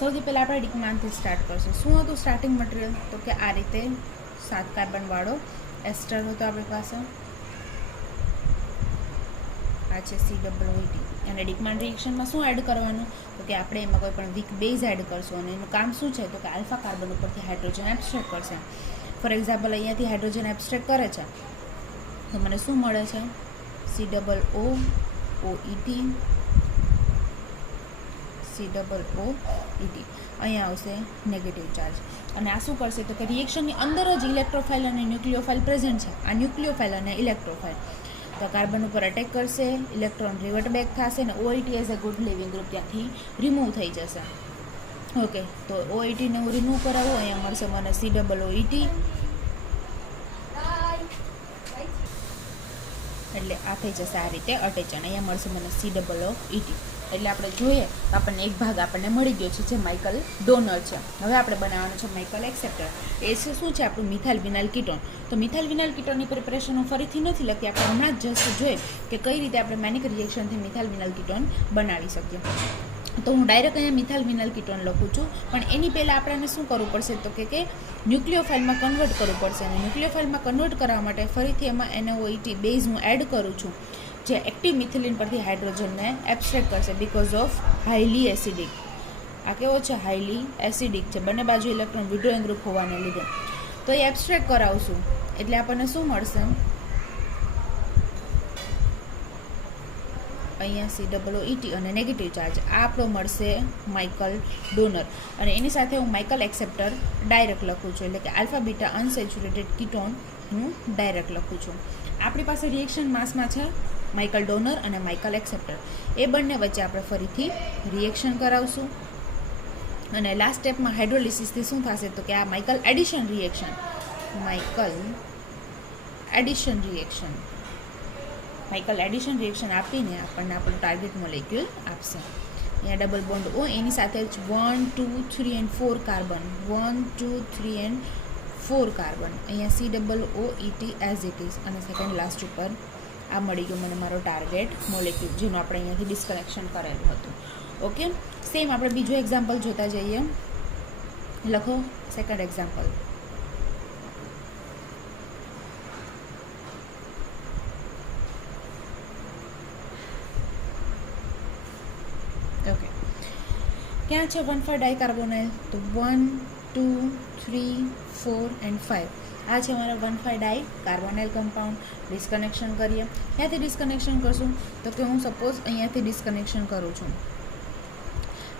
સૌથી પહેલાં આપણે ડિકમાનથી સ્ટાર્ટ કરશું. શું હતું સ્ટાર્ટિંગ મટીરિયલ? તો કે આ રીતે 7 કાર્બનવાળો એસ્ટર હતો આપણી પાસે. આ આ છે COOT. અને ડિકમાન રિએક્શનમાં શું એડ કરવાનું તો કે આપણે એમાં કોઈ પણ વીક બેઝ એડ કરશું અને એનું કામ શું છે તો કે આલ્ફા કાર્બન ઉપરથી હાઇડ્રોજન એબ્સ્ટ્રેક્ટ કરશે. ફોર એક્ઝામ્પલ અહીંયાથી હાઇડ્રોજન એબ્સ્ટ્રેક્ટ કરે છે તો મને શું મળે છે COOET. અહીંયા આવશે નેગેટિવ ચાર્જ. અને આ શું કરશે તો કે રિએક્શનની અંદર જ ઇલેક્ટ્રોફાઇલ અને ન્યુક્લિયોફાઇલ પ્રેઝન્ટ છે. આ ન્યુક્લિયોફાઇલ અને ઇલેક્ટ્રોફાઇલ તો કાર્બન ઉપર અટેક કરશે, ઇલેક્ટ્રોન રિવર્ટ બેક થશે અને OIT as a good living group ત્યાંથી રિમૂવ થઈ જશે. ઓકે, તો OIT ને હું રિમૂવ કરાવું, અહીંયા મળશે મને COOET. એટલે આ થઈ જશે આ રીતે અટેચ અને અહીંયા મળશે મને COOET. એટલે આપણે જોઈએ તો આપણને એક ભાગ આપણને મળી ગયો છે જે માઇકલ ડોનર છે. હવે આપણે બનાવવાનું છે માઇકલ એક્સેપ્ટર. એ છે શું છે આપણું મિથાઇલ વિનાઇલ કીટોન. તો મિથાઇલ વિનાઇલ કીટોનની પ્રિપરેશન હું ફરીથી નથી લખતી, આપણે હમણાં જ જસ્ટ જોઈએ કે કઈ રીતે આપણે મેનિક રિએક્શનથી મિથાઇલ વિનાઇલ કીટોન બનાવી શકીએ. તો હું ડાયરેક્ટ અહીંયા મિથાઇલ વિનાઇલ કીટોન લખું છું, પણ એની પહેલાં આપણને શું કરવું પડશે તો કે ન્યુક્લિયોફાઇલમાં કન્વર્ટ કરવું પડશે. અને ન્યુક્લિયોફાઇલમાં કન્વર્ટ કરવા માટે ફરીથી એમાં NaOET બેઝ હું એડ કરું છું જે એક્ટિવ મિથિલિન પરથી હાઇડ્રોજનને એબ્સ્ટ્રેક્ટ કરશે બીકોઝ ઓફ હાઈલી એસિડિક. આ કેવો છે હાઈલી એસિડિક છે, બંને બાજુ ઇલેક્ટ્રોન વિડ્રોઈંગ ગ્રુપ હોવાને લીધે. તો એ એબ્સ્ટ્રેક્ટ કરાવશું એટલે આપણને શું મળશે અહીંયા COOET અને નેગેટિવ ચાર્જ. આ આપણો મળશે માઇકલ ડોનર. અને એની સાથે હું માઇકલ એક્સેપ્ટર ડાયરેક્ટ લખું છું, એટલે કે આલ્ફા બીટા અનસેચ્યુરેટેડ કીટોન હું ડાયરેક્ટ લખું છું. આપણી પાસે રિએક્શન માસમાં છે માઇકલ ડોનર અને માઇકલ એક્સેપ્ટર. એ બંને વચ્ચે આપણે ફરીથી રિએક્શન કરાવશું. અને લાસ્ટ સ્ટેપમાં હાઇડ્રોલિસિસથી શું થશે તો કે આ માઇકલ એડિશન રિએક્શન આપીને આપણને આપણું ટાર્ગેટ મોલેક્યુલ આપશે. અહીંયા ડબલ બોન્ડ O, એની સાથે જ 1 2 3 and 4 કાર્બન, 1 2 3 and 4 કાર્બન. અહીંયા COOET એઝ ઇટ ઇઝ અને સેકન્ડ લાસ્ટ ઉપર આ મળી ગયું મને મારો ટાર્ગેટ મોલેક્યુલ જેનું આપણે અહીંયાથી ડિસ્કનેક્શન કરેલું હતું. ઓકે, સેમ આપણે બીજું એક્ઝામ્પલ જોતા જઈએ. લખો સેકન્ડ એક્ઝામ્પલ. ઓકે, ક્યાં છે 1,5 ડાયકાર્બોનાઇલ તો 1 2 3 4 and 5. આ છે અમારા 1,5 ડાયકાર્બોનાઇલ કમ્પાઉન્ડ. ડિસ્કનેક્શન કરીએ. ક્યાંથી ડિસ્કનેક્શન કરશું તો કે હું સપોઝ અહીંયાથી ડિસ્કનેક્શન કરું છું.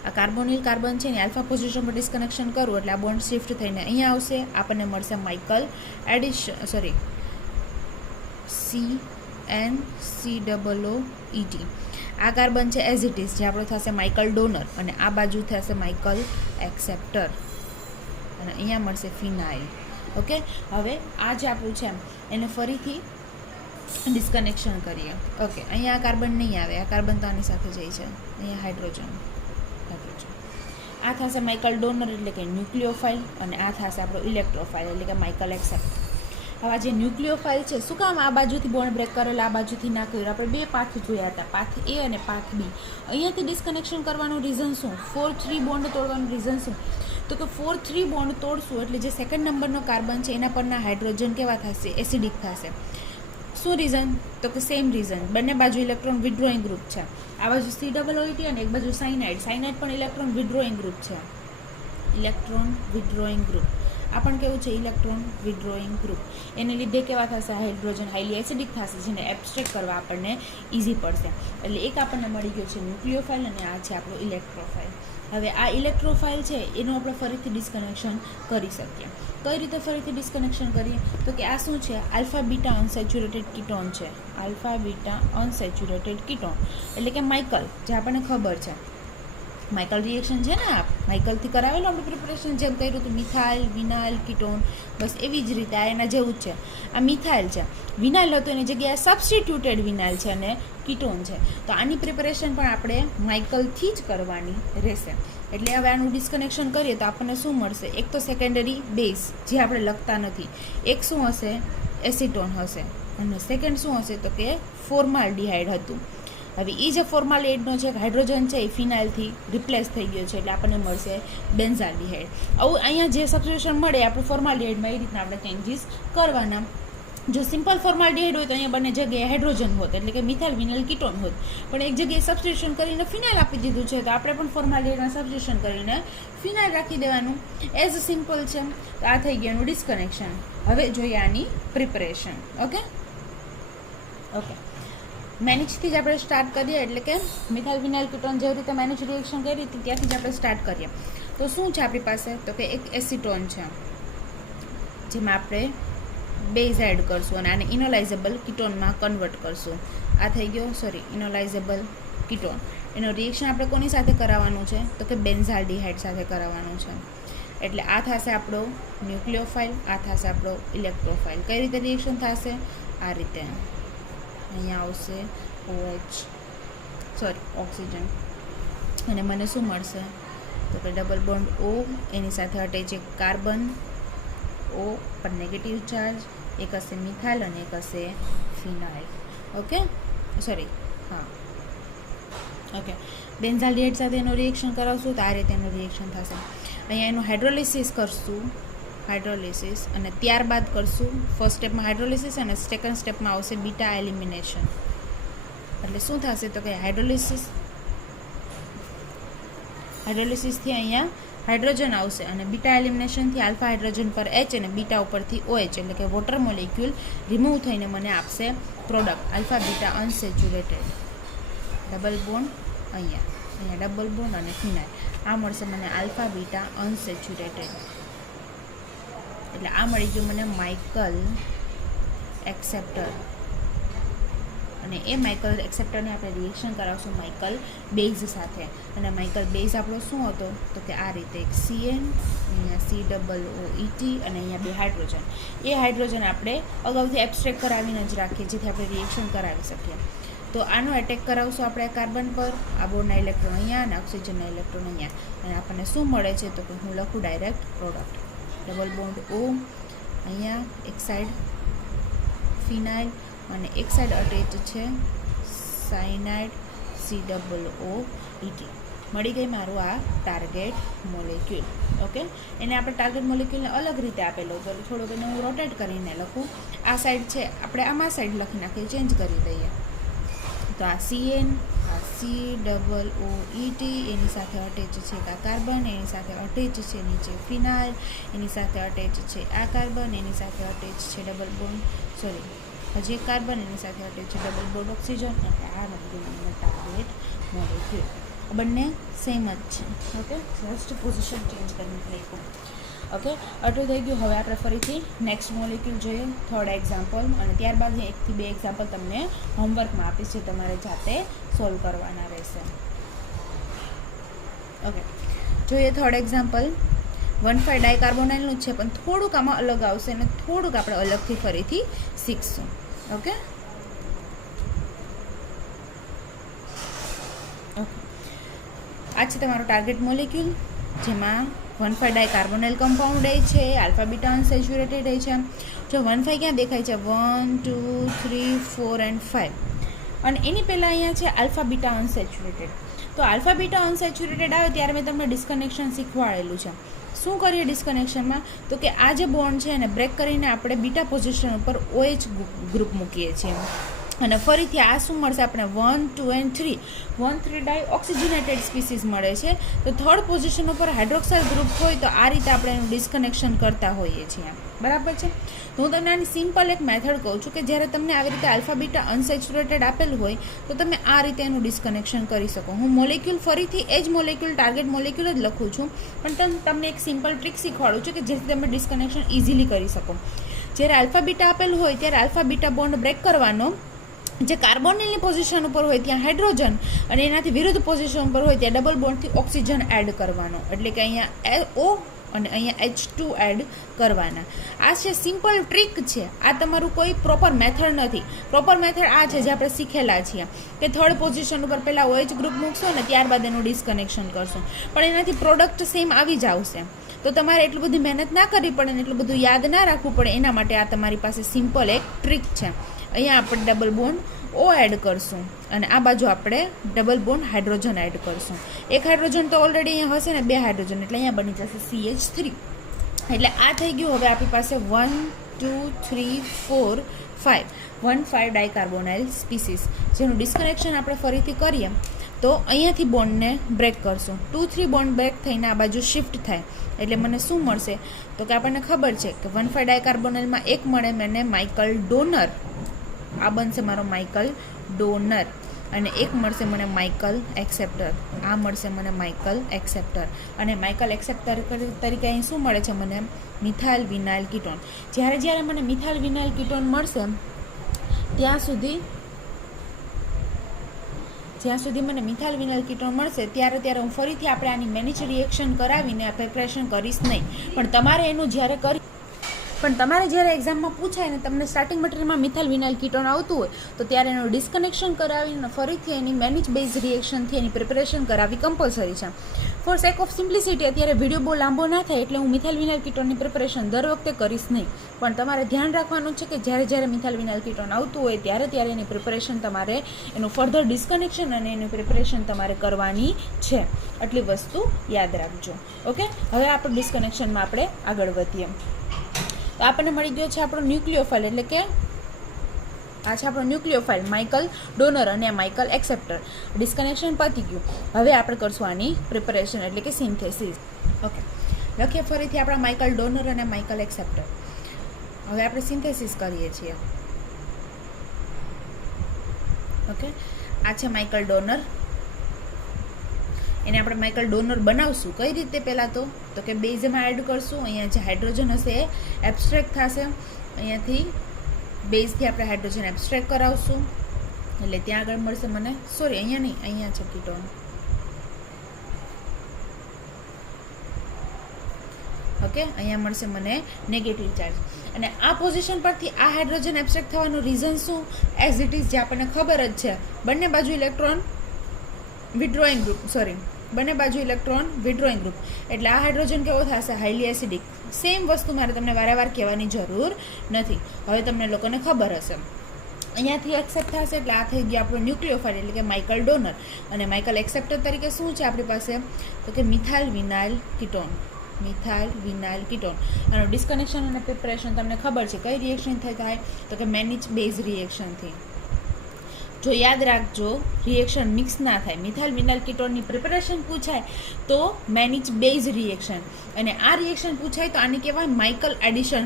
આ કાર્બોનિલ કાર્બન છે ને આલ્ફા પોઝિશન પર ડિસ્કનેક્શન કરું એટલે આ બોન્ડ શિફ્ટ થઈને અહીંયા આવશે. આપણને મળશે માઇકલ એડિશન CNCOOET. આ કાર્બન છે એઝ ઇટ ઇઝ જે આપણો થશે માઇકલ ડોનર અને આ બાજુ થશે માઇકલ એક્સેપ્ટર અને અહીંયા મળશે ફિનાઇલ. ઓકે, હવે આ જે આપણું છે એને ફરીથી ડિસ્કનેક્શન કરીએ. ઓકે, અહીંયા આ કાર્બન નહીં આવે, આ કાર્બન તો આની સાથે જાય છે. અહીંયા હાઇડ્રોજન આ થશે માઇકલ ડોનર એટલે કે ન્યુક્લિયોફાઇલ અને આ થશે આપણો ઇલેક્ટ્રોફાઇલ એટલે કે માઇકલ એક્સેપ્ટર. હવે આ જે ન્યુક્લિયોફાઇલ છે શું કામ આ બાજુથી બોન્ડ બ્રેક કરેલા આ બાજુથી ના કર્યું? આપણે બે પાથ જોયા હતા, પાથ A અને પાથ B. અહીંયાથી ડિસ્કનેક્શન કરવાનું રીઝન શું? 4-3 બોન્ડ તોડવાનું રીઝન શું? તો કે 4-3 બોન્ડ તોડશું એટલે જે સેકન્ડ નંબરનો કાર્બન છે એના પરના હાઇડ્રોજન કેવા થશે? એસિડિક થશે. શું રીઝન? તો કે સેમ રીઝન, બંને બાજુ ઇલેક્ટ્રોન વિડ્રોઈંગ ગ્રુપ છે. આ બાજુ COOET અને એક બાજુ સાઇનાઇડ પણ ઇલેક્ટ્રોન વિડ્રોઈંગ ગ્રુપ છે. ઇલેક્ટ્રોન વિડ્રોઈંગ ગ્રુપ આ પણ કેવું છે? Electron withdrawing group. એને લીધે કેવા થશે? હાઇડ્રોજન હાઈલી એસિડિક થશે જેને એબ્સ્ટ્રેક્ટ કરવા આપણને ઇઝી પડશે. એટલે એક આપણને મળી ગયો છે ન્યુક્લિયોફાઇલ અને આ છે આપણો ઇલેક્ટ્રોફાઇલ. હવે આ ઇલેક્ટ્રોફાઇલ છે એનું આપણે ફરીથી ડિસ્કનેક્શન કરી શકીએ. કઈ રીતે ફરીથી ડિસ્કનેક્શન કરીએ તો કે આ શું છે? આલ્ફા બીટા અનસેચ્યુરેટેડ કીટોન છે. આલ્ફા બીટા અનસેચ્યુરેટેડ કીટોન એટલે કે માઇકલ, જે આપણને ખબર છે માઇકલ રિએક્શન છે ને, આ માઇકલથી કરાવેલું આપણે પ્રિપરેશન જેમ કર્યું હતું મિથાઇલ વિનાઇલ કીટોન, બસ એવી જ રીતે આ એના જેવું જ છે. આ મિથાઇલ છે, વિનાઇલ હતું એની જગ્યાએ સબસ્ટિટ્યુટેડ વિનાઇલ છે અને કીટોન છે. તો આની પ્રિપરેશન પણ આપણે માઇકલથી જ કરવાની રહેશે. એટલે હવે આનું ડિસ્કનેક્શન કરીએ તો આપણને શું મળશે? એક તો સેકન્ડરી બેઝ જે આપણે લખતા નથી, એક શું હશે? એસિટોન હશે અને સેકન્ડ શું હશે તો કે ફોર્માલ્ડિહાઇડ હતું. હવે એ જે ફોર્માલ્ડિહાઇડનો છે હાઇડ્રોજન છે એ ફિનાઇલથી રિપ્લેસ થઈ ગયો છે એટલે આપણને મળશે બેન્ઝાલ્ડિહાઇડ. આવું અહીંયા જે સબસ્ટિટ્યુશન મળે આપણે ફોર્માલ્ડિહાઇડમાં એ રીતના આપણે ચેન્જીસ કરવાના. જો સિમ્પલ ફોર્માલ્ડિહાઇડ હોય તો અહીંયા બંને જગ્યાએ હાઇડ્રોજન હોત, એટલે કે મિથાઇલ વિનાઇલ કીટોન હોત. પણ એક જગ્યાએ સબસ્ટિટ્યુશન કરીને ફિનાઇલ આપી દીધું છે, તો આપણે પણ ફોર્માલ્ડિહાઇડમાં સબસ્ટિટ્યુશન કરીને ફિનાઇલ રાખી દેવાનું. એઝ સિમ્પલ છે. તો આ થઈ ગયું એનું ડિસ્કનેક્શન. હવે જોઈએ આની પ્રિપરેશન. ઓકે, મેનેજથી જ આપણે સ્ટાર્ટ કરીએ, એટલે કે મિથાઇલ વિનાઇલ કીટોન જેવી રીતે મેનેજ રિએક્શન કરી હતી ત્યાંથી જ આપણે સ્ટાર્ટ કરીએ. તો શું છે આપણી પાસે? તો કે એક એસિટોન છે, જેમાં આપણે બેઝ એડ કરશું અને આને ઇનોલાઇઝેબલ કીટોનમાં કન્વર્ટ કરશું. આ થઈ ગયો, ઇનોલાઇઝેબલ કીટોન. એનો રિએક્શન આપણે કોની સાથે કરાવવાનું છે? તો કે બેન્ઝાલ્ડિહાઇડ સાથે કરાવવાનું છે. એટલે આ થશે આપણો ન્યુક્લિયોફાઇલ, આ થશે આપણો ઇલેક્ટ્રોફાઇલ. કઈ રીતે રિએક્શન થશે? આ રીતે. અહીંયા આવશે ઓક્સિજન, અને મને શું મળશે? તો કે ડબલ બોન્ડ O, એની સાથે અટેચ એક કાર્બન O પર નેગેટિવ ચાર્જ, એક હશે મિથાઇલ અને એક હશે ફિનાઇલ. ઓકે, બેન્ઝાલ્ડિહાઇડ સાથે એનું રિએક્શન કરાવશું તો આ રીતે એનું રિએક્શન થશે. અહીંયા એનું હાઇડ્રોલિસિસ કરશું, અને ત્યારબાદ કરશું ફર્સ્ટ સ્ટેપમાં હાઇડ્રોલિસિસ અને સેકન્ડ સ્ટેપમાં આવશે બીટા એલિમિનેશન. એટલે શું થશે? તો કે હાઇડ્રોલિસિસથી અહીંયા હાઇડ્રોજન આવશે અને બીટા એલિમિનેશનથી આલ્ફા હાઇડ્રોજન પર H અને બીટા ઉપરથી OH, એટલે કે વોટર મોલિક્યુલ રિમૂવ થઈને મને આપશે product alpha beta unsaturated. Double bond અહીંયા ડબલ બોન્ડ અને ફિનાઇલ. આ મળશે મને આલ્ફા બીટા અનસેચ્યુરેટેડ. એટલે આ મળી ગયું મને માઇકલ એક્સેપ્ટર. અને એ માઇકલ એક્સેપ્ટરને આપણે રિએક્શન કરાવશું માઇકલ બેઝ સાથે. અને માઇકલ બેઝ આપણો શું હતો? તો કે આ રીતે એક CN, અહીંયા COOET અને અહીંયા 2 હાઇડ્રોજન. એ હાઇડ્રોજન આપણે અગાઉથી એબ્સ્ટ્રેક્ટ કરાવીને જ રાખીએ, જેથી આપણે રિએક્શન કરાવી શકીએ. તો આનો એટેક કરાવશું આપણે કાર્બન પર, આ બોર્ડના ઇલેક્ટ્રોન અહીંયા અને ઓક્સિજનના ઇલેક્ટ્રોન અહીંયા. અને આપણને શું મળે છે? તો કે હું લખું direct product. Double bond O, અહીંયા એક સાઈડ ફિનાઇલ અને એક સાઈડ અટેચ છે સાયનાઇડ COOET. મળી ગઈ મારું આ ટાર્ગેટ મોલેક્યુલ. ઓકે, એને આપણે ટાર્ગેટ મોલેક્યુલને અલગ રીતે આપેલો, તો થોડુંક એને હું રોટેટ કરીને લખું. આ સાઈડ છે આપણે આમાં સાઈડ લખી નાખીએ, ચેન્જ કરી દઈએ. તો આ CN, આ COOET, એની સાથે અટેચ છે આ કાર્બન, એની સાથે અટેચ છે નીચે ફિનાઇલ, એની સાથે અટેચ છે આ કાર્બન, એની સાથે અટેચ છે ડબલ બોન્ડ હજી એક કાર્બન, એની સાથે અટેચ છે ડબલ બોન્ડ ઓક્સિજન. એટલે આ નથી ટાર્ગેટ મોલેક્યુલ. બંને સેમ જ છે. ઓકે, જસ્ટ પોઝિશન ચેન્જ કરીને લખ્યું. ઓકે, આટલું થઈ ગયું. હવે આપણે ફરીથી નેક્સ્ટ મોલેક્યુલ જોઈએ, થર્ડ એક્ઝામ્પલ, અને ત્યારબાદ 1 થી 2 એક્ઝામ્પલ તમને હોમવર્કમાં આપીશ, જે તમારે જાતે સોલ્વ કરવાના રહેશે. ઓકે, જોઈએ થર્ડ એક્ઝામ્પલ. 1,5 ડાયકાર્બોનાઇલનું જ છે, પણ થોડુંક આમાં અલગ આવશે અને થોડુંક આપણે અલગથી ફરીથી શીખશું. ઓકે, આ છે તમારો ટાર્ગેટ મોલેક્યુલ, જેમાં 1,5 ડાયકાર્બોનાઇલ કમ્પાઉન્ડ છે, આલ્ફા બીટા અનસેચ્યુરેટેડ છે. જો 1,5 ક્યાં દેખાય છે? 1, 2, 3, 4 and 5. અને એની પહેલાં અહીંયા છે આલ્ફા બીટા અનસેચ્યુરેટેડ. તો આલ્ફા બીટા અનસેચ્યુરેટેડ આવે ત્યારે મેં તમને ડિસ્કનેક્શન શીખવાડેલું છે. શું કરીએ ડિસ્કનેક્શનમાં? તો કે આ જે બોન્ડ છે એને બ્રેક કરીને આપણે બીટા પોઝિશન ઉપર OH ગ્રુપ મૂકીએ છીએ. અને ફરીથી આ શું મળશે આપણે? 1, 2 and 3 1,3 ડાય ઓક્સિજનેટેડ સ્પીસીસ મળે છે. તો થર્ડ પોઝિશન ઉપર હાઇડ્રોક્સાઇલ ગ્રુપ હોય તો આ રીતે આપણે એનું ડિસ્કનેક્શન કરતા હોઈએ છીએ. બરાબર છે? તો હું તમને આની સિમ્પલ એક મેથડ કહું છું કે જ્યારે તમને આવી રીતે આલ્ફા બીટા અનસેચ્યુરેટેડ આપેલું હોય તો તમે આ રીતે એનું ડિસ્કનેક્શન કરી શકો. હું મોલેક્યુલ ફરીથી એ જ મોલેક્યુલ ટાર્ગેટ મોલેક્યુલ જ લખું છું, પણ તમને એક સિમ્પલ ટ્રીક શીખવાડું છું કે જેથી તમે ડિસ્કનેક્શન ઇઝીલી કરી શકો. જ્યારે આલ્ફા બીટા આપેલું હોય ત્યારે આલ્ફા બીટા બોન્ડ બ્રેક કરવાનો, જે કાર્બોનિલની પોઝિશન ઉપર હોય ત્યાં હાઇડ્રોજન અને એનાથી વિરુદ્ધ પોઝિશન ઉપર હોય ત્યાં ડબલ બોન્ડથી ઓક્સિજન એડ કરવાનો. એટલે કે અહીંયા O અને અહીંયા H2 એડ કરવાના. આ છે સિમ્પલ ટ્રીક છે. આ તમારું કોઈ પ્રોપર મેથડ નથી. પ્રોપર મેથડ આ છે જે આપણે શીખેલા છીએ કે થર્ડ પોઝિશન ઉપર પહેલાં OH ગ્રુપ મૂકશો અને ત્યારબાદ એનું ડિસ્કનેક્શન કરશો, પણ એનાથી પ્રોડક્ટ સેમ આવી જ આવશે. તો તમારે એટલું બધી મહેનત ના કરવી પડે ને એટલું બધું યાદ ના રાખવું પડે. એના માટે આ તમારી પાસે સિમ્પલ એક ટ્રીક છે. અહીંયા આપણે ડબલ બોન્ડ O એડ કરશું અને આ બાજુ આપણે ડબલ બોન્ડ હાઇડ્રોજન એડ કરશું. એક હાઇડ્રોજન તો ઓલરેડી અહીંયા હશે ને 2 હાઇડ્રોજન, એટલે અહીંયા બની જશે CH3. એટલે આ થઈ ગયું. હવે આપણી પાસે 1, 2 3 4 5 1,5 ડાયકાર્બોનાઇલ સ્પીસીસ, જેનું ડિસ્કનેક્શન આપણે ફરીથી કરીએ તો અહીંયાથી બોન્ડને બ્રેક કરશું. 2 3 બોન્ડ બ્રેક થઈને આ બાજુ શિફ્ટ થાય એટલે મને શું મળશે તો કે આપણને ખબર છે કે 1,5 ડાયકાર્બોનાઇલમાં એક મળે મને માઇકલ ડોનર, આ બનશે મારો માઇકલ ડોનર, અને એક મળશે મને માઇકલ એક્સેપ્ટર, આ મળશે મને માઇકલ એક્સેપ્ટર. અને માઇકલ એક્સેપ્ટર તરીકે અહીં શું મળે છે મને મિથાઇલ વિનાઇલ કીટોન. જ્યારે મને મિથાઇલ વિનાઇલ કીટોન મળશે જ્યાં સુધી મને મિથાઇલ વિનાઇલ કીટોન મળશે ત્યારે હું ફરીથી આપણે આની મેનેજ રિએક્શન કરાવીને પ્રિપરેશન કરીશ નહીં. પણ તમારે જ્યારે એક્ઝામમાં પૂછાય ને તમને સ્ટાર્ટિંગ મટીરિયલમાં મિથાઇલ વિનાઇલ કીટોન આવતું હોય તો ત્યારે એનું ડિસ્કનેક્શન કરાવીને ફરીથી એની મેનેજ બેઝ રિએક્શનથી એની પ્રિપરેશન કરાવી કમ્પલસરી છે. ફોર સેક ઓફ સિમ્પ્લિસિટી અત્યારે વિડીયો બહુ લાંબો ના થાય એટલે હું મિથાઇલ વિનાઇલ કીટોનની પ્રિપરેશન દર વખતે કરીશ નહીં. પણ તમારે ધ્યાન રાખવાનું છે કે જ્યારે મિથાઇલ વિનાઇલ કીટોન આવતું હોય ત્યારે એની પ્રિપરેશન તમારે એનું ફર્ધર ડિસ્કનેક્શન અને એની પ્રિપરેશન તમારે કરવાની છે. આટલી વસ્તુ યાદ રાખજો. ઓકે, હવે આપણે ડિસ્કનેક્શનમાં આપણે આગળ વધીએ. તો આપણને મળી ગયો છે આપણો ન્યુક્લિયોફાઇલ, એટલે કે આ છે આપણો ન્યુક્લિયોફાઇલ માઇકલ ડોનર અને માઇકલ એક્સેપ્ટર. ડિસ્કનેક્શન પતી ગયું. હવે આપણે કરશું આની પ્રિપરેશન એટલે કે સિન્થેસિસ. ઓકે, લખીએ ફરીથી આપણા માઇકલ ડોનર અને માઇકલ એક્સેપ્ટર. હવે આપણે સિન્થેસિસ કરીએ છીએ. ઓકે, આ છે માઇકલ ડોનર, એને આપણે માઇકલ ડોનર બનાવશું કઈ રીતે પહેલાં તો કે બેઝમાં એડ કરશું. અહીંયા જે હાઇડ્રોજન હશે એ એબ્સ્ટ્રેક્ટ થશે, અહીંયાથી બેઝથી આપણે હાઇડ્રોજન એબ્સ્ટ્રેક્ટ કરાવશું એટલે ત્યાં આગળ મળશે મને, સોરી અહીંયા નહીં, અહીંયા છે કીટોન. ઓકે, અહીંયા મળશે મને નેગેટિવ ચાર્જ. અને આ પોઝિશન પરથી આ હાઇડ્રોજન એબ્સ્ટ્રેક્ટ થવાનું રીઝન શું? એઝ ઇટ ઇઝ જે આપણને ખબર જ છે, બંને બાજુ ઇલેક્ટ્રોન વિડ્રોઈંગ ગ્રુપ, બંને બાજુ ઇલેક્ટ્રોન વિડ્રોઈંગ ગ્રુપ, એટલે આ હાઇડ્રોજન કેવો થશે? Highly acidic. સેમ વસ્તુ મારે તમને વારંવાર કહેવાની જરૂર નથી, હવે તમને લોકોને ખબર હશે. અહીંયાથી એક્સેપ્ટ થશે એટલે આ થઈ ગયો આપણો ન્યુક્લિયોફાઇલ એટલે કે માઇકલ ડોનર. અને માઇકલ એક્સેપ્ટર તરીકે શું છે આપણી પાસે તો કે મિથાઇલ વિનાઇલ કીટોન. આનું ડિસ્કનેક્શન અને પ્રિપરેશન તમને ખબર છે કઈ રિએક્શન થાય તો કે મેનિચ બેઝ રિએક્શનથી. જો યાદ રાખજો, રિએક્શન મિક્સ ના થાય. મિથાઇલ વિનાઇલ કીટોનની પ્રિપરેશન પૂછાય તો મેનિચ બેઝ રિએક્શન, અને આ રિએક્શન પૂછાય તો આને કહેવાય માઇકલ એડિશન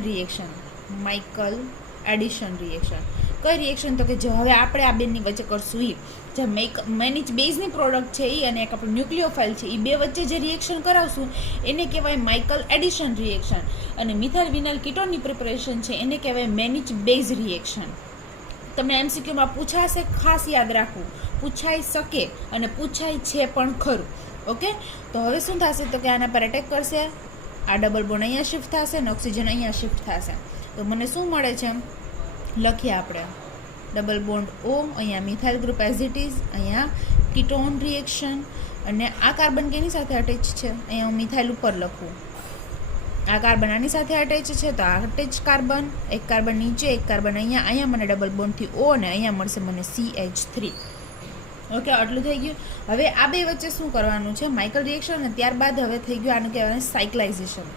રિએક્શન. કઈ રિએક્શન તો કે જો હવે આપણે આ બેની વચ્ચે કરશું એ જે મેનિચ બેઝની પ્રોડક્ટ છે એ અને એક આપણું ન્યુક્લિયોફાઇલ છે એ બે વચ્ચે જે રિએક્શન કરાવશું એને કહેવાય માઇકલ એડિશન રિએક્શન. અને મિથાઇલ વિનાઇલ કીટોનની પ્રિપરેશન છે એને કહેવાય મેનિચ બેઝ રિએક્શન. તમને એમસીક્યુમાં પૂછાશે, ખાસ યાદ રાખવું, પૂછાઈ શકે અને પૂછાય છે પણ ખરું. ઓકે, તો હવે શું થશે તો કે આના પર એટેક કરશે, આ ડબલ બોન્ડ અહીંયા શિફ્ટ થશે અને ઓક્સિજન અહીંયા શિફ્ટ થશે. તો મને શું મળે છે લખીએ આપણે, ડબલ બોન્ડ ઓ, અહીંયા methyl group as it is, અહીંયા કીટોન રિએક્શન. અને આ કાર્બન કેની સાથે અટેચ છે? અહીંયા હું મિથાઇલ ઉપર લખું, આ કાર્બન આની સાથે અટેચ છે તો આ અટેચ કાર્બન, એક કાર્બન નીચે એક કાર્બન અહીંયા મને ડબલ બોન્ડથી ઓ અને અહીંયા મળશે મને CH3. ઓકે, આટલું થઈ ગયું. હવે આ બે વચ્ચે શું કરવાનું છે? Michael reaction. અને ત્યારબાદ હવે થઈ ગયું આનું કહેવાય સાયક્લાઇઝેશન.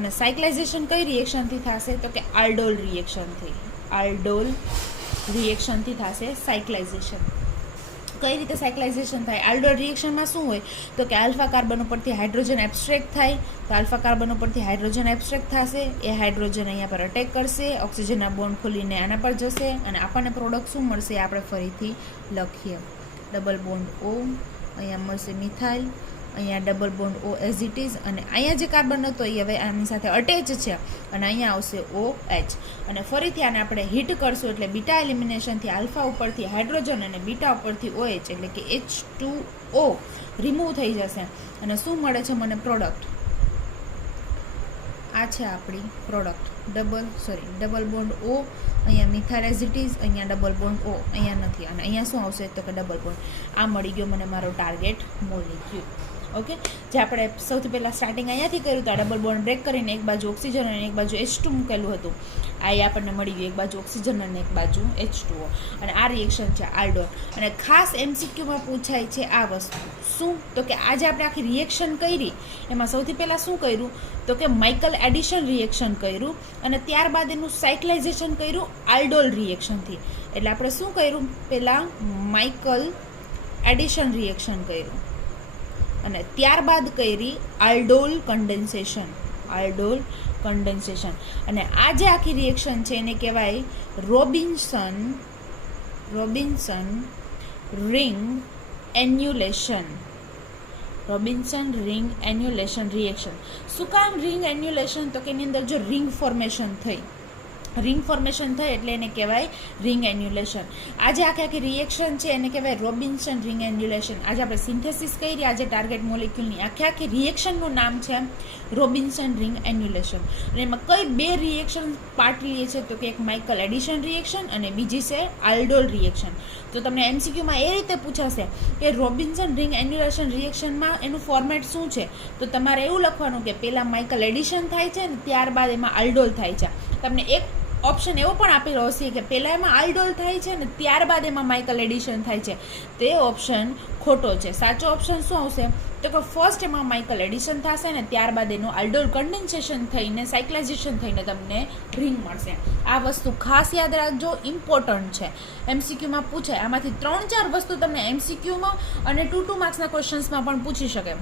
અને સાયક્લાઇઝેશન કઈ રિએક્શનથી થશે તો કે આલ્ડોલ રિએક્શનથી થશે સાયક્લાઇઝેશન. કઈ રીતે સાયક્લાઇઝેશન થાય? આલ્ડોલ રિએક્શનમાં શું હોય તો કે આલ્ફા કાર્બન ઉપરથી હાઇડ્રોજન એબ્સ્ટ્રેક્ટ થાય, તો આલ્ફા કાર્બન ઉપરથી હાઇડ્રોજન એબ્સ્ટ્રેક્ટ થશે, એ હાઇડ્રોજન અહીંયા પર અટેક કરશે, ઓક્સિજનના બોન્ડ ખોલીને આના પર જશે અને આપણને પ્રોડક્ટ શું મળશે આપણે ફરીથી લખીએ. ડબલ બોન્ડ ઓ, અહીંયા મળશે મિથાઇલ, અહીંયા double bond O as it is, અને અહીંયા જે કાર્બન હતો એ હવે આની સાથે અટેચ છે અને અહીંયા આવશે OH. અને ફરીથી આને આપણે હીટ કરશું એટલે બીટા એલિમિનેશનથી આલ્ફા ઉપરથી હાઇડ્રોજન અને બીટા ઉપરથી OH એટલે કે H2O રિમૂવ થઈ જશે. અને શું મળે છે મને? પ્રોડક્ટ. આ છે આપણી પ્રોડક્ટ. ડબલ બોન્ડ ઓ, અહીંયા મિથાઇલ એઝ ઇટ ઇઝ, અહીંયા ડબલ બોન્ડ ઓ, અહીંયા નથી, અને અહીંયા શું આવશે તો કે ડબલ બોન્ડ. આ મળી ગયો મને મારો ટાર્ગેટ મોલિક્યુલ. ઓકે, જે આપણે સૌથી પહેલાં સ્ટાર્ટિંગ અહીંયાથી કર્યું તો આ ડબલ બોન્ડ બ્રેક કરીને એક બાજુ ઓક્સિજન અને એક બાજુ H2 મૂકેલું હતું. આ આપણને મળી ગયું, એક બાજુ ઓક્સિજન અને એક બાજુ H2O. અને આ રિએક્શન છે આલ્ડોન. અને ખાસ MCQમાં પૂછાય છે આ વસ્તુ શું, તો કે આજે આપણે આખી રિએક્શન કરી એમાં સૌથી પહેલાં શું કર્યું તો કે માઇકલ એડિશન રિએક્શન કર્યું અને ત્યારબાદ એનું સાયક્લાઇઝેશન કર્યું આલ્ડોલ રિએક્શનથી. એટલે આપણે શું કર્યું, પહેલાં માઇકલ એડિશન રિએક્શન કર્યું અને ત્યારબાદ કરી આલ્ડોલ કન્ડેન્સેશન. અને આ જે આખી રિએક્શન છે એને કહેવાય રોબિન્સન રિંગ એન્યુલેશન. રિએક્શન. શું કામ રિંગ એન્યુલેશન, તો કે એની અંદર જો રિંગ ફોર્મેશન થઈ એટલે એને કહેવાય રિંગ એન્યુલેશન. આજે આખી રિએક્શન છે એને કહેવાય રોબિન્સન રિંગ એન્યુલેશન. આજે આપણે સિન્થેસિસ કરી, આજે ટાર્ગેટ મોલેક્યુલની આખી રિએક્શનનું નામ છે રોબિન્સન રિંગ એન્યુલેશન. અને એમાં કઈ બે રિએક્શન પાર્ટ લઈએ છે તો કે એક માઇકલ એડિશન રિએક્શન અને બીજી છે આલ્ડોલ રિએક્શન. તો તમને MCQમાં એ રીતે પૂછાશે કે રોબિન્સન રિંગ એન્યુલેશન રિએક્શનમાં એનું ફોર્મેટ શું છે, તો તમારે એવું લખવાનું કે પહેલાં માઇકલ એડિશન થાય છે અને ત્યારબાદ એમાં આલ્ડોલ થાય છે. તમને એક ઓપ્શન એવો પણ આપેલો હશે કે પહેલાં એમાં આલ્ડોલ થાય છે ને ત્યારબાદ એમાં માઇકલ એડિશન થાય છે. તે ઓપ્શન ખોટો છે. સાચો ઓપ્શન શું આવશે તો કે ફર્સ્ટ એમાં માઇકલ એડિશન થશે ને ત્યારબાદ એનું આલ્ડોલ કન્ડેન્સેશન થઈને સાયક્લાઇઝેશન થઈને તમને રિંગ મળશે. આ વસ્તુ ખાસ યાદ રાખજો, ઇમ્પોર્ટન્ટ છે, MCQમાં પૂછાય. આમાંથી 3-4 વસ્તુ તમને MCQમાં અને 2 માર્ક્સના ક્વેશ્ચન્સમાં પણ પૂછી શકે.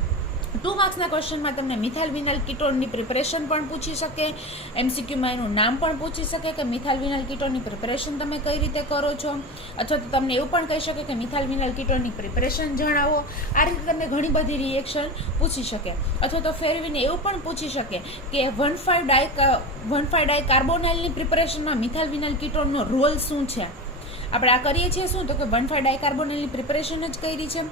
2 માર્ક્સના ક્વેશ્ચનમાં તમને મિથાઇલ વિનાઇલ કીટોનની પ્રિપરેશન પણ પૂછી શકે, MCQમાં એનું નામ પણ પૂછી શકે કે મિથાઇલ વિનાઇલ કીટોનની પ્રિપરેશન તમે કઈ રીતે કરો છો, અથવા તો તમને એવું પણ કહી શકે કે મિથાઇલ વિનાઇલ કીટોનની પ્રિપરેશન જણાવો. આ રીતે તમને ઘણી બધી રિએક્શન પૂછી શકે. અથવા તો ફેરવીને એવું પણ પૂછી શકે કે 1,5-ડાય કાર્બોનાઇલની પ્રિપરેશનમાં મિથાઇલ વિનાઇલ કીટોનનો રોલ શું છે. આપણે આ કરીએ છીએ શું, તો કે 1,5-ડાય કાર્બોનાઇલની પ્રિપરેશન જ કરી છે.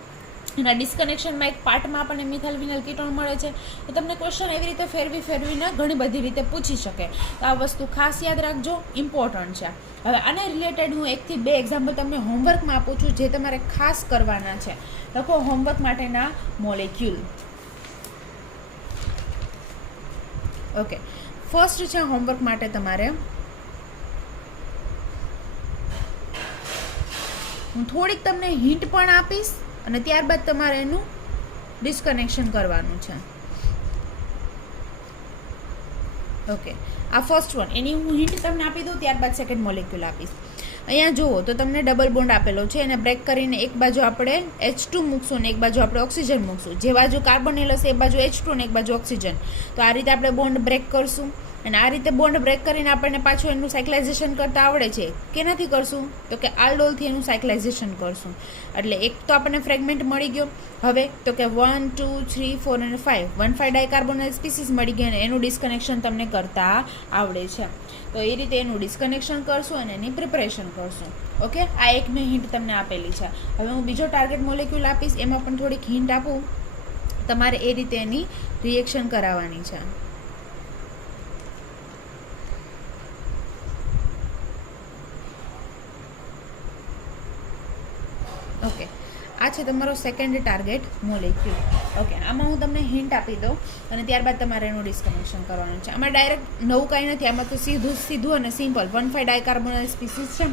એના ડિસ્કનેક્શનમાં એક પાર્ટમાં આપણને મિથાઇલ વિનાઇલ કીટોન મળે છે. તો તમને ક્વેશ્ચન એવી રીતે ફેરવીને ઘણી બધી રીતે પૂછી શકે. તો આ વસ્તુ ખાસ યાદ રાખજો, ઇમ્પોર્ટન્ટ છે. હવે આને રિલેટેડ હું 1 થી 2 એક્ઝામ્પલ તમને હોમવર્કમાં આપું છું, જે તમારે ખાસ કરવાના છે. લખો હોમવર્ક માટેના મોલેક્યુલ. ઓકે, ફર્સ્ટ છે હોમવર્ક માટે તમારે, હું થોડીક તમને હિન્ટ પણ આપીશ અને ત્યારબાદ તમારે એનું ડિસ્કનેક્શન કરવાનું છે. ઓકે, આ ફર્સ્ટ વન, એની હું હિન્ટ તમને આપી દઉં, ત્યારબાદ સેકન્ડ મોલેક્યુલ આપીશ. અહીંયા જુઓ તો તમને ડબલ બોન્ડ આપેલો છે, એને બ્રેક કરીને એક બાજુ આપણે H2 મૂકશું ને એક બાજુ આપણે ઓક્સિજન મૂકશું. જે બાજુ કાર્બોનિલ હશે એ બાજુ H2 ને એક બાજુ ઓક્સિજન. તો આ રીતે આપણે બોન્ડ બ્રેક કરશું અને આ રીતે બોન્ડ બ્રેક કરીને આપણને પાછું એનું સાયક્લાઇઝેશન કરતા આવડે છે. કેનાથી કરશું તો કે આલ્ડોલથી એનું સાયક્લાઇઝેશન કરશું. એટલે એક તો આપણને ફ્રેગમેન્ટ મળી ગયો. હવે તો કે 1, 2, 3, 4 અને 5 1,5-ડાય કાર્બોનાઇલ સ્પીસીસ મળી ગયા અને એનું ડિસ્કનેક્શન તમને કરતા આવડે છે. તો એ રીતે એનું ડિસ્કનેક્શન કરશું અને એની પ્રિપરેશન કરશું. ઓકે, આ એક મેં હિન્ટ તમને આપેલી છે. હવે હું બીજો ટાર્ગેટ મોલેક્યુલ આપીશ, એમાં પણ થોડીક હિન્ટ આપું. તમારે એ રીતે એની રિએક્શન કરાવવાની છે. ઓકે, આ છે તમારો સેકન્ડ ટાર્ગેટ મોલેક્યુલ. ઓકે, આમાં હું તમને હિન્ટ આપી દઉં અને ત્યારબાદ તમારે એનું ડિસ્કનેક્શન કરવાનું છે. આમાં ડાયરેક્ટ નવું કાંઈ નથી, આમાં તો સીધું અને સિમ્પલ 1,5-ડાય કાર્બોનાઇલ સ્પીસીસ છે.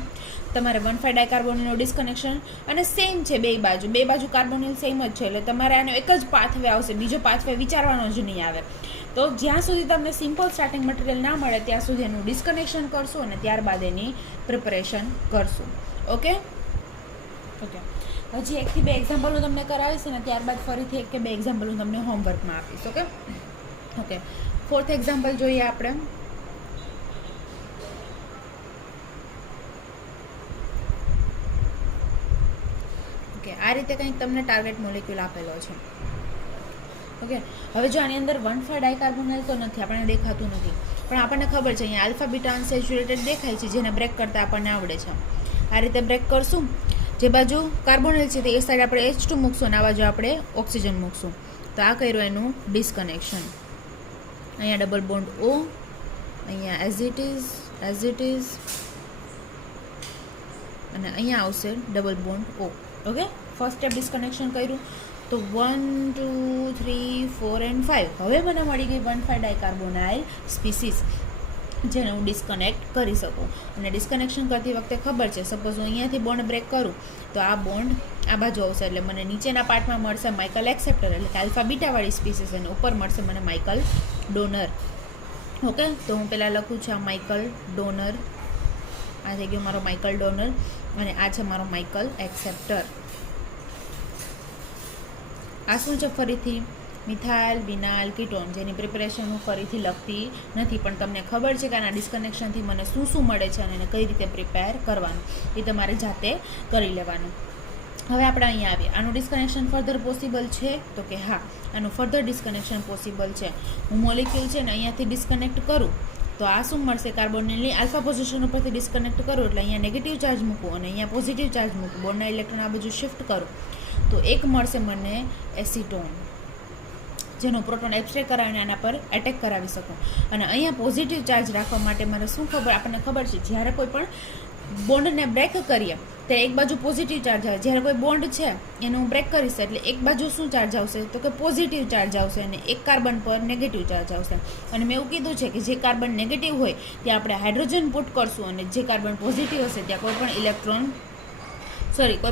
તમારે 1,5-ડાય કાર્બોનિલનું ડિસ્કનેક્શન અને સેમ છે બે બાજુ કાર્બોનિલ સેમ જ છે. એટલે તમારે આનો એક જ પાથવે આવશે, બીજો પાથવે વિચારવાનો જ નહીં આવે. તો જ્યાં સુધી તમને સિમ્પલ સ્ટાર્ટિંગ મટીરિયલ ના મળે ત્યાં સુધી એનું ડિસ્કનેક્શન કરશું અને ત્યારબાદ એની પ્રિપરેશન કરશું. ઓકે, હજી 1 થી 2 એક્ઝામ્પલ હું તમને કરાવીશ અને ત્યારબાદ ફરીથી 1 કે 2 એક્ઝામ્પલ હું તમને હોમવર્કમાં આપીશ. ઓકે, ફોર્થ એક્ઝામ્પલ જોઈએ આપણે. ઓકે, આ રીતે કંઈક તમને ટાર્ગેટ મોલેક્યુલ આપેલો છે. ઓકે, હવે જો આની અંદર 1,5-ડાય કાર્બોનાઇલ તો નથી, આપણને દેખાતું નથી, પણ આપણને ખબર છે અહીંયા આલ્ફા બીટા અનસેચ્યુરેટેડ દેખાય છે, જેને બ્રેક કરતા આપણને આવડે છે. આ રીતે બ્રેક કરશું. જે બાજુ કાર્બોનિલ છે તે એ સાઈડ આપણે H2 મૂકશું અને આ બાજુ આપણે ઓક્સિજન મૂકશું. તો આ કર્યું એનું ડિસ્કનેક્શન. અહીંયા ડબલ બોન્ડ O, અહીંયા એઝ ઇટ ઇઝ અને અહીંયા આવશે double bond O. Okay, first step disconnection કર્યું. તો 1 2 3 4 and 5 હવે મને મળી ગઈ 1,5 ડાયકાર્બોનાઇલ સ્પીસીસ, જેને હું ડિસ્કનેક્ટ કરી શકું. અને ડિસ્કનેક્શન કરતી વખતે ખબર છે, સપોઝ હું અહીંયાથી બોન્ડ બ્રેક કરું તો આ બોન્ડ આ બાજુ આવશે, એટલે મને નીચેના પાર્ટમાં મળશે માઇકલ એક્સેપ્ટર, એટલે કે આલ્ફા બીટાવાળી સ્પીસીસ, અને ઉપર મળશે મને માઇકલ ડોનર. ઓકે, તો હું પહેલાં લખું છું આ માઇકલ ડોનર, આ થઈ ગયો મારો માઇકલ ડોનર, અને આ છે મારો માઇકલ એક્સેપ્ટર. આ શું છે ફરીથી? મિથાઇલ વિનાઇલ કીટોન, જેની પ્રિપેરેશન હું ફરીથી લખતી નથી, પણ તમને ખબર છે કે આના ડિસ્કનેક્શનથી મને શું શું મળે છે અને એને કઈ રીતે પ્રિપેર કરવાનું એ તમારે જાતે કરી લેવાનું. હવે આપણે અહીંયા આવીએ, આનું ડિસ્કનેક્શન ફર્ધર પોસિબલ છે? તો કે હા, આનું ફર્ધર ડિસ્કનેક્શન પોસિબલ છે. હું મોલિક્યુલ છે ને અહીંયાથી ડિસ્કનેક્ટ કરું તો આ શું મળશે? કાર્બોનિલની આલ્ફા પોઝિશન ઉપરથી ડિસ્કનેક્ટ કરું એટલે અહીંયા નેગેટિવ ચાર્જ મૂકું અને અહીંયા પોઝિટિવ ચાર્જ મૂકું, બોન્ડના ઇલેક્ટ્રોન આ બાજુ શિફ્ટ કરું તો એક મળશે મને એસિટોન, જેનો પ્રોટોન એબ્સ્ટ્રેક્ટ કરાવીને આના પર એટેક કરાવી શકું. અને અહીંયા પોઝિટિવ ચાર્જ રાખવા માટે મારે શું ખબર? આપણને ખબર છે જ્યારે કોઈ પણ બોન્ડને બ્રેક કરીએ ત્યારે એક બાજુ પોઝિટિવ ચાર્જ આવે, જ્યારે કોઈ બોન્ડ છે એને હું બ્રેક કરીશ એટલે એક બાજુ શું ચાર્જ આવશે? તો કે પોઝિટિવ ચાર્જ આવશે, અને એક કાર્બન પર નેગેટિવ ચાર્જ આવશે. અને મેં એવું કીધું છે કે જે કાર્બન નેગેટિવ હોય ત્યાં આપણે હાઇડ્રોજન પુટ કરશું, અને જે કાર્બન પોઝિટિવ હશે ત્યાં કોઈ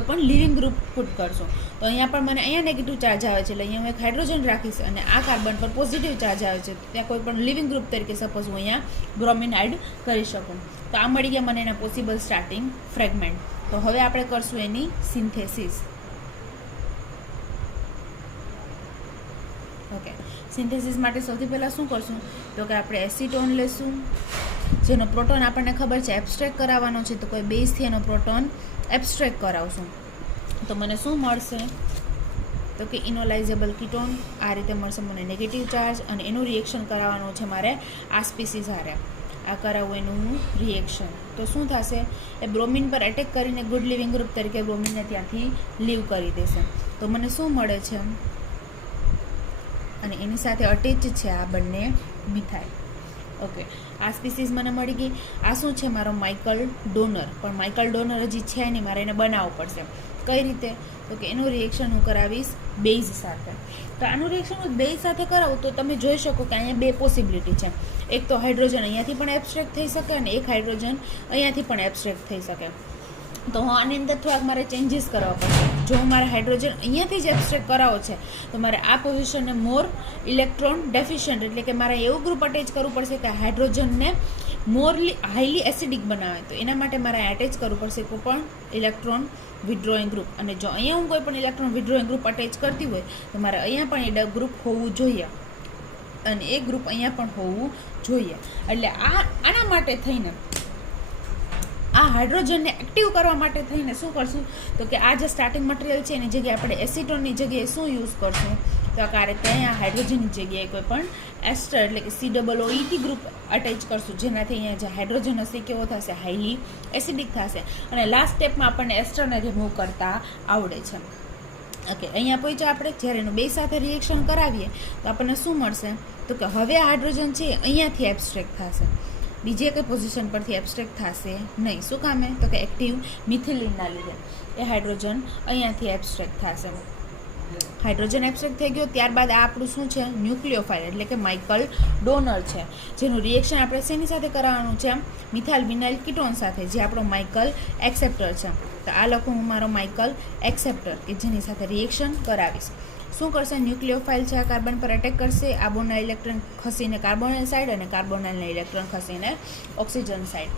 પણ લિવિંગ ગ્રુપ પુટ કરશું. તો અહીંયા પણ મને અહીંયા નેગેટિવ ચાર્જ આવે છે એટલે અહીંયા હું એક હાઇડ્રોજન રાખીશ, અને આ કાર્બન પર પોઝિટિવ ચાર્જ આવે છે ત્યાં કોઈ પણ લિવિંગ ગ્રુપ તરીકે સપોઝ હું અહીંયા બ્રોમિન એડ કરી શકું. તો આ મળી ગયા મને એના પોસિબલ સ્ટાર્ટિંગ ફ્રેગમેન્ટ. તો હવે આપણે કરશું એની સિન્થેસિસ. ઓકે, સિન્થેસિસ માટે સૌથી પહેલાં શું કરશું? તો કે આપણે એસિટોન લેશું, જેનો પ્રોટોન આપણને ખબર છે એબ્સ્ટ્રેક્ટ કરાવવાનો છે, તો કોઈ બેઝથી એનો પ્રોટોન એબ્સ્ટ્રેક્ટ કરાવશું. તો મને શું મળશે? તો કે ઇનોલાઇઝેબલ કીટોન, આ રીતે મળશે મને નેગેટિવ ચાર્જ, અને એનું રિએક્શન કરાવવાનું છે મારે આ સ્પીસીસ હારે. આ કરાવવું એનું રિએક્શન, તો શું થશે? એ બ્રોમિન પર એટેક કરીને ગુડ લિવિંગ ગ્રુપ તરીકે બ્રોમિનને ત્યાંથી લીવ કરી દેશે. તો મને શું મળે છે? અને એની સાથે અટેચ છે આ બંને મિથાઇલ. ઓકે, આ સ્પીસીસ મને મળી ગઈ. આ શું છે? મારો માઇકલ ડોનર, પણ માઇકલ ડોનર હજી છે નહીં, મારે એને બનાવવું પડશે. કઈ રીતે? તો કે એનું રિએક્શન હું કરાવીશ બેઝ સાથે. તો આનું રિએક્શન હું બેઝ સાથે કરાવું તો તમે જોઈ શકો કે અહીંયા બે પોસિબિલિટી છે. એક તો હાઇડ્રોજન અહીંયાથી પણ એબ્સ્ટ્રેક્ટ થઈ શકે, અને એક હાઇડ્રોજન અહીંયાથી પણ એબ્સ્ટ્રેક્ટ થઈ શકે. તો આની અંદર થોડાક મારે ચેન્જીસ કરવા પડશે. જો મારે હાઇડ્રોજન અહીંયાથી જ એબ્સ્ટ્રેક્ટ કરાવો છે તો મારે આ પોઝિશનને મોર ઇલેક્ટ્રોન ડેફિશિયન્ટ, એટલે કે મારે એવું ગ્રુપ અટેચ કરવું પડશે કે હાઇડ્રોજનને મોરલી હાઈલી એસિડિક બનાવે. તો એના માટે મારે એટેચ કરવું પડશે કોઈ પણ ઇલેક્ટ્રોન વિડ્રોઈંગ ગ્રુપ. અને જો અહીંયા હું કોઈ પણ ઇલેક્ટ્રોન વિડ્રોઈંગ ગ્રુપ અટેચ કરતી હોય તો મારે અહીંયા પણ એ ગ્રુપ હોવું જોઈએ, અને એ ગ્રુપ અહીંયા પણ હોવું જોઈએ. એટલે આના માટે થઈને આ હાઇડ્રોજનને એક્ટિવ કરવા માટે થઈને શું કરશું? તો કે આ જે સ્ટાર્ટિંગ મટીરિયલ છે એની જગ્યાએ આપણે એસિટોનની જગ્યાએ શું યુઝ કરશું? તો આ રીતે અહીંયા હાઇડ્રોજનની જગ્યાએ કોઈ પણ એસ્ટર એટલે કે COOET ગ્રુપ અટેચ કરશું, જેનાથી અહીંયા જે હાઇડ્રોજન હશે કેવો થશે? હાઈલી એસિડિક થશે. અને લાસ્ટ સ્ટેપમાં આપણને એસ્ટરને રિમૂવ કરતા આવડે છે. ઓકે, અહીંયા પહોંચ્યા આપણે. જ્યારે એનું બે સાથે રિએક્શન કરાવીએ તો આપણને શું મળશે? તો કે હવે આ હાઇડ્રોજન છે અહીંયાથી એબ્સ્ટ્રેક્ટ થશે, બીજે કંઈ પોઝિશન પરથી એબ્સ્ટ્રેક્ટ થશે નહીં. શું કામે? તો કે એક્ટિવ મિથિલિનના લીધે એ હાઇડ્રોજન અહીંયાથી એબ્સ્ટ્રેક્ટ થશે. હાઇડ્રોજન એબ્સ્ટ્રેક્ટ થઈ ગયો, ત્યારબાદ આ આપણું શું છે? ન્યુક્લિયોફાઇલ, એટલે કે માઇકલ ડોનર છે, જેનું રિએક્શન આપણે શેની સાથે કરાવવાનું છે? મિથાઇલ વિનાઇલ કીટોન સાથે, જે આપણો માઇકલ એક્સેપ્ટર છે. તો આ લખું હું મારો માઇકલ એક્સેપ્ટર, કે જેની સાથે રિએક્શન કરાવીશ. શું કરશે? ન્યુક્લિયોફાઇલ છે આ કાર્બન પર એટેક કરશે, આ બોન્ડના ઇલેક્ટ્રોન ખસીને કાર્બોનાઇલ સાઇડ, અને કાર્બોનાઇલના ઇલેક્ટ્રોન ખસીને ઓક્સિજન સાઇડ.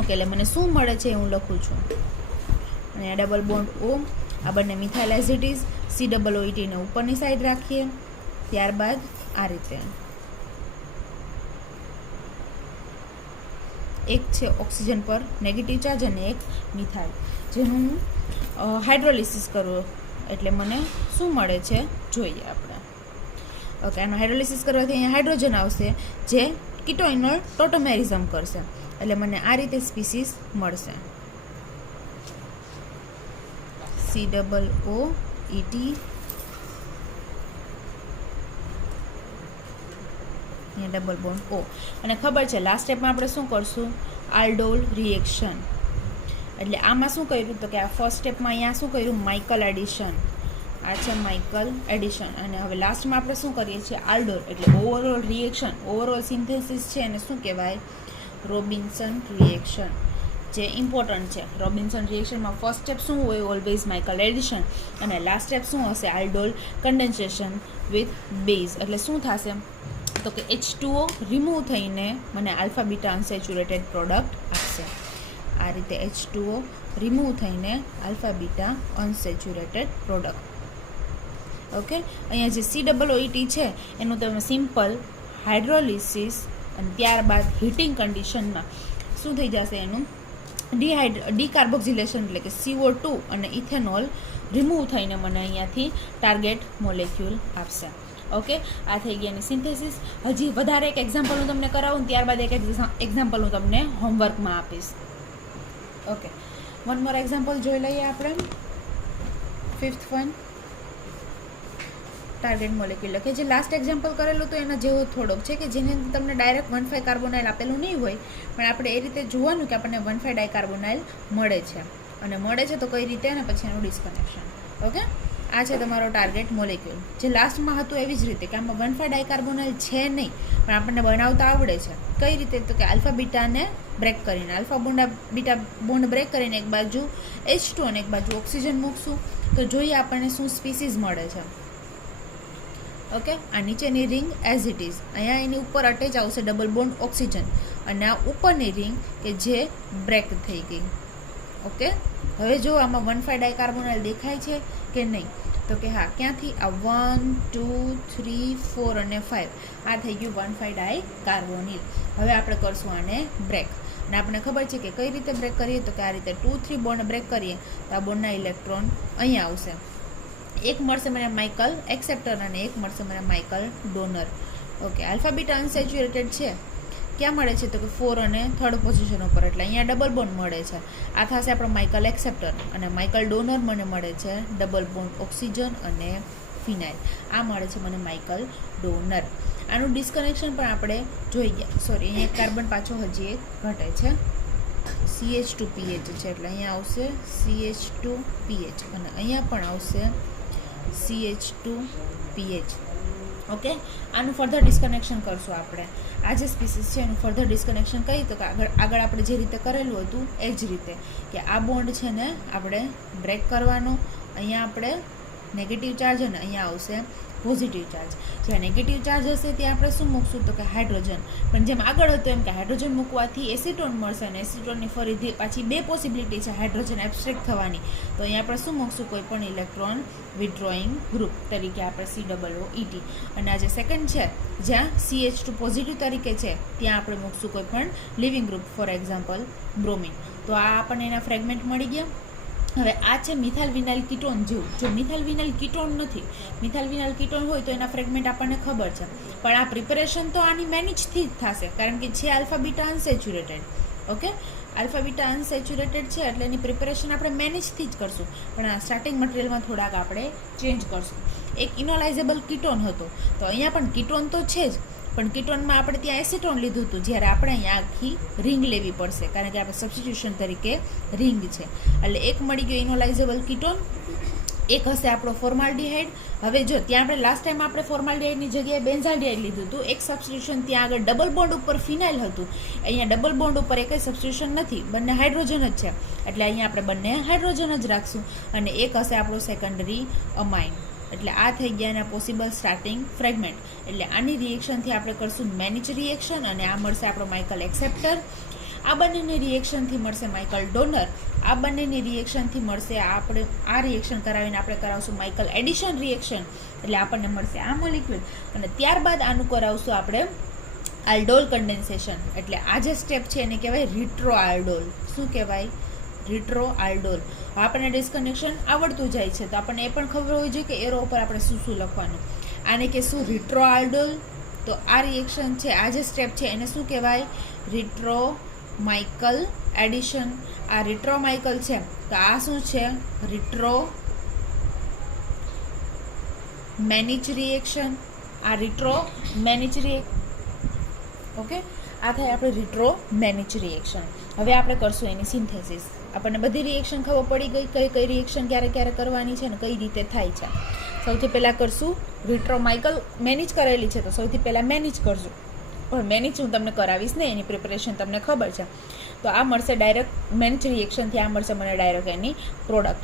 ઓકે, એટલે મને શું મળે છે હું લખું છું. અને આ ડબલ બોન્ડ O, આ બંને methyl as it is, COOET ને ઉપરની સાઈડ રાખીએ. ત્યારબાદ આ રીતે એક છે ઓક્સિજન પર નેગેટિવ ચાર્જ અને એક મિથાઇલ, જેનું હાઇડ્રોલિસિસ કરવું એટલે મને શું મળે છે જોઈએ આપણે. ઓકે, આનું હાઇડ્રોલિસિસ કરવાથી અહીંયા હાઇડ્રોજન આવશે, જે કીટોઇનોલ ટોટોમેરિઝમ કરશે, એટલે મને આ રીતે સ્પીસીસ મળશે. COOET, અહીંયા ડબલ બોન્ડ O. અને ખબર છે લાસ્ટ સ્ટેપમાં આપણે શું કરશું? Aldol reaction. એટલે આમાં શું કર્યું? તો કે આ ફર્સ્ટ સ્ટેપમાં અહીંયા શું કર્યું? Michael addition. આ છે માઇકલ એડિશન. અને હવે લાસ્ટમાં આપણે શું કરીએ છીએ, આલ્ડોલ. એટલે ઓવરઓલ રિએક્શન, ઓવરઓલ સિન્થેસિસ છે એને શું કહેવાય, રોબિન્સન રિએક્શન, જે ઇમ્પોર્ટન્ટ છે. રોબિન્સન રિએક્શનમાં ફર્સ્ટ સ્ટેપ શું હોય, ઓલવેઝ માઇકલ એડિશન, અને લાસ્ટ સ્ટેપ શું હશે, આલ્ડોલ કન્ડેન્સેશન વિથ બેઝ. એટલે શું થશે તો કે H2O રિમૂવ થઈને મને આલ્ફા બીટા અનસેચ્યુરેટેડ પ્રોડક્ટ આપશે. આ રીતે H2O રિમૂવ થઈને alpha beta unsaturated product. Okay, અહીંયા જે COOET છે એનું તમે સિમ્પલ હાઇડ્રોલિસિસ અને ત્યારબાદ હીટિંગ કન્ડિશનમાં શું થઈ જશે, એનું ડીકાર્બોક્સિલેશન એટલે કે CO2 અને ઇથેનોલ રિમૂવ થઈને મને અહીંયાથી ટાર્ગેટ મોલેક્યુલ આપશે. ઓકે, આ થઈ ગઈ એની સિન્થેસિસ. હજી વધારે એક એક્ઝામ્પલ હું તમને કરાવું, ત્યારબાદ એક એક્ઝામ્પલ હું તમને હોમવર્કમાં આપીશ. ઓકે, વન મોર એક્ઝામ્પલ જોઈ લઈએ આપણે. 5th one, target molecule. કે જે લાસ્ટ એક્ઝામ્પલ કરેલું તો એના જેવો થોડોક છે, કે જેને તમને ડાયરેક્ટ 1,5 કાર્બોનાઇલ આપેલું નહીં હોય, પણ આપણે એ રીતે જોવાનું કે આપણને 1,5 ડાયકાર્બોનાઇલ મળે છે, અને મળે છે તો કઈ રીતે, અને પછી એનું ડિસ્કનેક્શન. ઓકે, આ છે તમારો ટાર્ગેટ મોલેક્યુલ. જે લાસ્ટમાં હતું એવી જ રીતે કે આમાં 1,5 ડાયકાર્બોનાઇલ છે નહીં, પણ આપણને બનાવતા આવડે છે. કઈ રીતે, તો કે આલ્ફા બીટાને બ્રેક કરીને, આલ્ફા બીટા બોન્ડ બ્રેક કરીને એક બાજુ H2 અને એક બાજુ ઓક્સિજન મૂકશું, તો જોઈએ આપણને શું સ્પીસીસ મળે છે. ઓકે, આ નીચેની રિંગ એઝ ઇટ ઇઝ, અહીંયા એની ઉપર અટેચ આવશે ડબલ બોન્ડ ઓક્સિજન, અને આ ઉપરની રિંગ કે જે બ્રેક થઈ ગઈ. ઓકે, હવે જો આમાં 1,5 ડાયકાર્બોનાઇલ દેખાય છે કે નહીં, તો કે હા, ક્યાંથી, આ 1, 2, 3, 4 અને 5, આ થઈ ગયું 1,5 ડાયકાર્બોનિલ. હવે આપણે કરશું આને બ્રેક, અને આપણને ખબર છે કે કઈ રીતે બ્રેક કરીએ, તો કે આ રીતે 2, 3 બોન્ડ બ્રેક કરીએ તો આ બોન્ડના ઇલેક્ટ્રોન અહીંયા આવશે. એક મળશે મને માઇકલ એક્સેપ્ટર અને એક મળશે મને Michael donor. Okay, alpha beta unsaturated છે, ક્યાં મળે છે, તો કે 4 અને 3rd પોઝિશન ઉપર, એટલે અહીંયા ડબલ બોન્ડ મળે છે. આ થશે આપણો માઇકલ એક્સેપ્ટર, અને માઇકલ ડોનર મને મળે છે ડબલ બોન્ડ ઓક્સિજન અને ફિનાઇલ. આ મળે છે મને માઇકલ ડોનર. આનું ડિસ્કનેક્શન પણ આપણે જોઈ ગયા. સોરી, અહીંયા એક કાર્બન પાછો હજી એક ઘટે છે, CH2PH છે, એટલે અહીંયા આવશે CH2PH, અને અહીંયા પણ આવશે CH2PH. ઓકે, આનું ફર્ધર ડિસ્કનેક્શન કરશું આપણે. આ જે સ્પીસીસ છે એનું ફર્ધર ડિસ્કનેક્શન કહીએ તો કે આગળ આપણે જે રીતે કરેલું હતું એ જ રીતે, કે આ બોન્ડ છે ને આપણે બ્રેક કરવાનો, અહીંયા આપણે નેગેટિવ ચાર્જ અને અહીંયા આવશે પોઝિટિવ ચાર્જ. જ્યાં નેગેટિવ ચાર્જ હશે ત્યાં આપણે શું મૂકશું, તો કે હાઇડ્રોજન. પણ જેમ આગળ હતું એમ કે હાઇડ્રોજન મૂકવાથી એસિટોન મળશે, અને એસિટોનની ફરીથી પાછી 2 પોસિબિલિટી છે હાઇડ્રોજન એબ્સ્ટ્રેક્ટ થવાની, તો અહીંયા આપણે શું મૂકશું, કોઈ પણ ઇલેક્ટ્રોન વિડ્રોઈંગ ગ્રુપ તરીકે આપણે COOET. અને આ જે સેકન્ડ છે જ્યાં CH2 પોઝિટિવ તરીકે છે ત્યાં આપણે મૂકશું કોઈ પણ living group, for example bromine. તો આ આપણને એના ફ્રેગમેન્ટ મળી ગયા. હવે આ છે મિથાઇલ વિનાઇલ કીટોન જેવું. જો મિથાઇલ વિનાઇલ કીટોન નથી, મિથાઇલ વિનાઇલ કીટોન હોય તો એના ફ્રેગમેન્ટ આપણને ખબર છે, પણ આ પ્રિપેરેશન તો આની મેનેજથી જ થશે, કારણ કે છે alpha beta unsaturated. Okay, alpha beta unsaturated છે એટલે એની પ્રિપેરેશન આપણે મેનેજથી જ કરશું, પણ આ સ્ટાર્ટિંગ મટીરિયલમાં થોડાક આપણે ચેન્જ કરશું. એક ઇનોલાઇઝેબલ કીટોન હતો, તો અહીંયા પણ કીટોન તો છે જ, પણ કીટોનમાં આપણે ત્યાં એસિટોન લીધું હતું, જ્યારે આપણે અહીંયા આખી રિંગ લેવી પડશે, કારણ કે આપણે સબસ્ટિટ્યુશન તરીકે રિંગ છે. એટલે એક મળી ગયો ઇનોલાઇઝેબલ કીટોન, એક હશે આપણો ફોર્માલ્ડિહાઇડ. હવે જો ત્યાં આપણે લાસ્ટ ટાઈમ આપણે ફોર્માલ્ડિહાઇડની જગ્યાએ બેન્ઝાલ્ડિહાઇડ લીધું હતું, એક સબસ્ટિટ્યુશન ત્યાં આગળ ડબલ બોન્ડ ઉપર ફિનાઇલ હતું, અહીંયા ડબલ બોન્ડ ઉપર એકય સબસ્ટિટ્યુશન નથી, બંને હાઇડ્રોજન જ છે, એટલે અહીંયા આપણે બંને હાઇડ્રોજન જ રાખશું. અને એક હશે આપણો સેકન્ડરી અમાઇન. એટલે આ થઈ ગયા એના પોસિબલ સ્ટાર્ટિંગ ફ્રેગમેન્ટ. એટલે આની રિએક્શનથી આપણે કરશું મેનિચ રિએક્શન, અને આ મળશે આપણો માઇકલ એક્સેપ્ટર. આ બંનેની રિએક્શનથી મળશે માઇકલ ડોનર. આ બંનેની રિએક્શનથી મળશે આપણે આ રિએક્શન કરાવીને આપણે કરાવશું માઇકલ એડિશન રિએક્શન, એટલે આપણને મળશે આ મોલિક્યુલ. અને ત્યારબાદ આનું કરાવશું આપણે આલ્ડોલ કન્ડેન્સેશન. એટલે આ જે સ્ટેપ છે એને કહેવાય રિટ્રો આલ્ડોલ. શું કહેવાય? Retro aldol. આપણને ડિસ્કનેક્શન આવડતું જાય છે તો આપણને એ પણ ખબર હોવી જોઈએ કે એરો ઉપર આપણે શું શું લખવાનું. આને કહેશું રિટ્રો આલ્ડોલ. તો આ રિએક્શન છે, આ જે સ્ટેપ છે એને શું કહેવાય? Retro Michael addition. આ રિટ્રો માઇકલ છે તો આ શું છે? Retro મેનિચ reaction. આ રિટ્રો મેનિચ ઓકે, આ થાય આપણે રિટ્રો મેનિચ રિએક્શન. હવે આપણે કરશું એની સિન્થેસિસ. આપણને બધી રિએક્શન ખબર પડી ગઈ, કઈ કઈ રિએક્શન ક્યારે ક્યારે કરવાની છે અને કઈ રીતે થાય છે. સૌથી પહેલાં કરશું વિટ્રો. માઇકલ મેનેજ કરેલી છે તો સૌથી પહેલાં મેનેજ કરજો, પણ મેનેજ હું તમને કરાવીશ ને, એની પ્રિપરેશન તમને ખબર છે. તો આ મળશે ડાયરેક્ટ મેનેજ રિએક્શનથી, આ મળશે મને ડાયરેક્ટ એની પ્રોડક્ટ.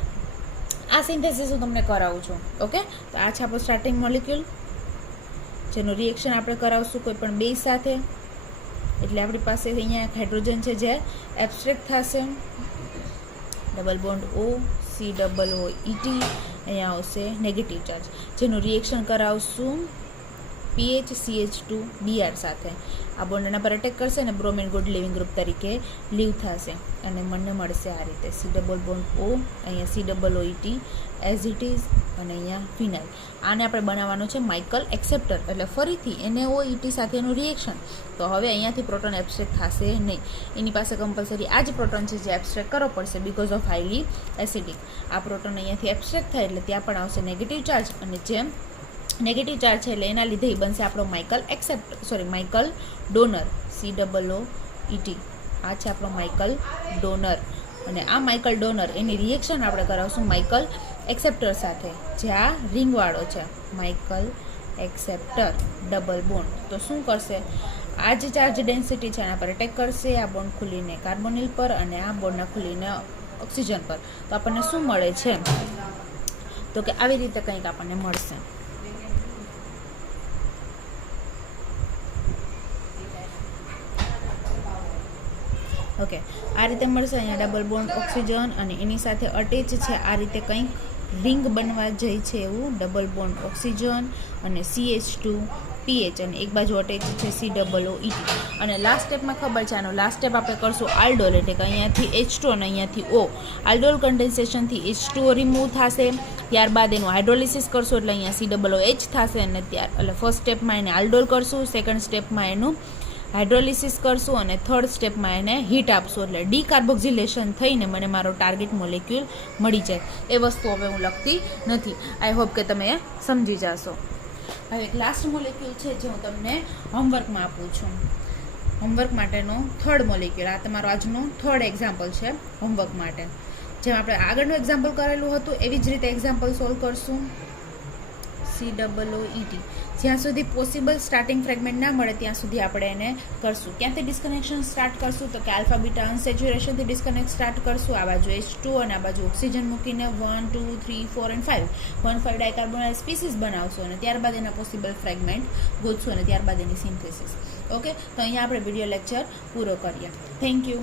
આ સિન્થેસિસ હું તમને કરાવું છું. ઓકે, તો આ છે આપણું સ્ટાર્ટિંગ મોલિક્યુલ, જેનું રિએક્શન આપણે કરાવશું કોઈ પણ બેઝ સાથે. એટલે આપણી પાસે અહીંયા એક હાઇડ્રોજન છે જે એબ્સ્ટ્રેક્ટ થશે, double bond O COO ET. અહીંયા આવશે નેગેટિવ ચાર્જ, જેનું રિએક્શન કરાવશું PHCH2Br સાથે. આ બોન્ડ એના પર અટેક કરશે અને બ્રોમિન ગુડ લિવિંગ ગ્રુપ તરીકે લીવ થશે અને મને મળશે આ રીતે C ડબલ બોન્ડ O, અહીંયા COOET એઝ ઇટ ઇઝ, અને અહીંયા ફિનાઇલ. આને આપણે બનાવવાનું છે માઇકલ એક્સેપ્ટર, એટલે ફરીથી NaOET સાથેનું રિએક્શન. તો હવે અહીંયાથી પ્રોટોન એબ્સ્ટ્રેક્ટ થશે નહીં, એની પાસે કમ્પલસરી આ જ પ્રોટોન છે જે એબ્સ્ટ્રેક્ટ કરવો પડશે બીકોઝ ઓફ હાઈલી એસિડિક. આ પ્રોટોન અહીંયાથી એબ્સ્ટ્રેક્ટ થાય એટલે ત્યાં પણ આવશે નેગેટિવ ચાર્જ, અને જેમ નેગેટિવ ચાર્જ છે એટલે એના લીધે એ બનશે આપણો માઇકલ ડોનર COOET. આ છે આપણો માઇકલ ડોનર, અને આ માઇકલ ડોનર એની રિએક્શન આપણે કરાવશું માઇકલ એક્સેપ્ટર સાથે, જે આ રિંગવાળો છે માઇકલ એક્સેપ્ટર ડબલ બોન્ડ. તો શું કરશે, આ જે ચાર્જ ડેન્સિટી છે એના પર અટેક કરશે, આ બોન્ડ ખુલીને કાર્બોનિલ પર અને આ બોન્ડના ખુલીને ઓક્સિજન પર. તો આપણને શું મળે છે, તો કે આવી રીતે કંઈક આપણને મળશે. ઓકે, આ રીતે મળશે. અહીંયા ડબલ બોન્ડ ઓક્સિજન અને એની સાથે અટેચ છે આ રીતે કંઈક રિંગ બનવા જાય છે એવું, ડબલ બોન્ડ ઓક્સિજન અને CH2PH, અને એક બાજુ અટેચ છે COOET. અને લાસ્ટ સ્ટેપમાં ખબર છે, આનો લાસ્ટ સ્ટેપ આપણે કરશું આલ્ડોલ, એટલે કે અહીંયાથી H2 અને અહીંયાથી O. આલ્ડોલ કન્ડેન્સેશનથી H2O રિમૂવ થશે, ત્યારબાદ એનું હાઇડ્રોલિસિસ કરશું એટલે અહીંયા COOH થશે, અને એટલે ફર્સ્ટ સ્ટેપમાં એને આલ્ડોલ કરશું, સેકન્ડ સ્ટેપમાં એનું હાઇડ્રોલિસિસ કરશું, અને થર્ડ સ્ટેપમાં એને હીટ આપશું એટલે ડીકાર્બોક્સિલેશન થઈને મને મારો ટાર્ગેટ મોલેક્યુલ મળી જાય. એ વસ્તુ હવે હું લખતી નથી. આઈ હોપ કે તમે સમજી જશો. હવે એક લાસ્ટ મોલેક્યુલ છે જે હું તમને હોમવર્કમાં આપું છું. હોમવર્ક માટેનો થર્ડ મોલેક્યુલ, આ તમારો આજનો થર્ડ એક્ઝામ્પલ છે હોમવર્ક માટે. જેમ આપણે આગળનું એક્ઝામ્પલ કરેલું હતું એવી જ રીતે એક્ઝામ્પલ સોલ્વ કરશું. COOET. જ્યાં સુધી પોસિબલ સ્ટાર્ટિંગ ફ્રેગમેન્ટ ના મળે ત્યાં સુધી આપણે એને કરશું. ક્યાંથી ડિસ્કનેક્શન સ્ટાર્ટ કરશું, તો કે આલ્ફા બીટા અનસેચ્યુરેશનથી ડિસ્કનેક્ટ સ્ટાર્ટ કરશું. આ બાજુ H2 અને આ બાજુ ઓક્સિજન મૂકીને 1 2 3 4 અને 5 ડાયકાર્બોનાઇલ સ્પીસીસ બનાવશું, અને ત્યારબાદ એના પોસિબલ ફ્રેગમેન્ટ ગોતશું, અને ત્યારબાદ એની સિન્થેસિસ. ઓકે, તો અહીંયા આપણે વિડીયો લેક્ચર પૂરો કરીએ. Thank you.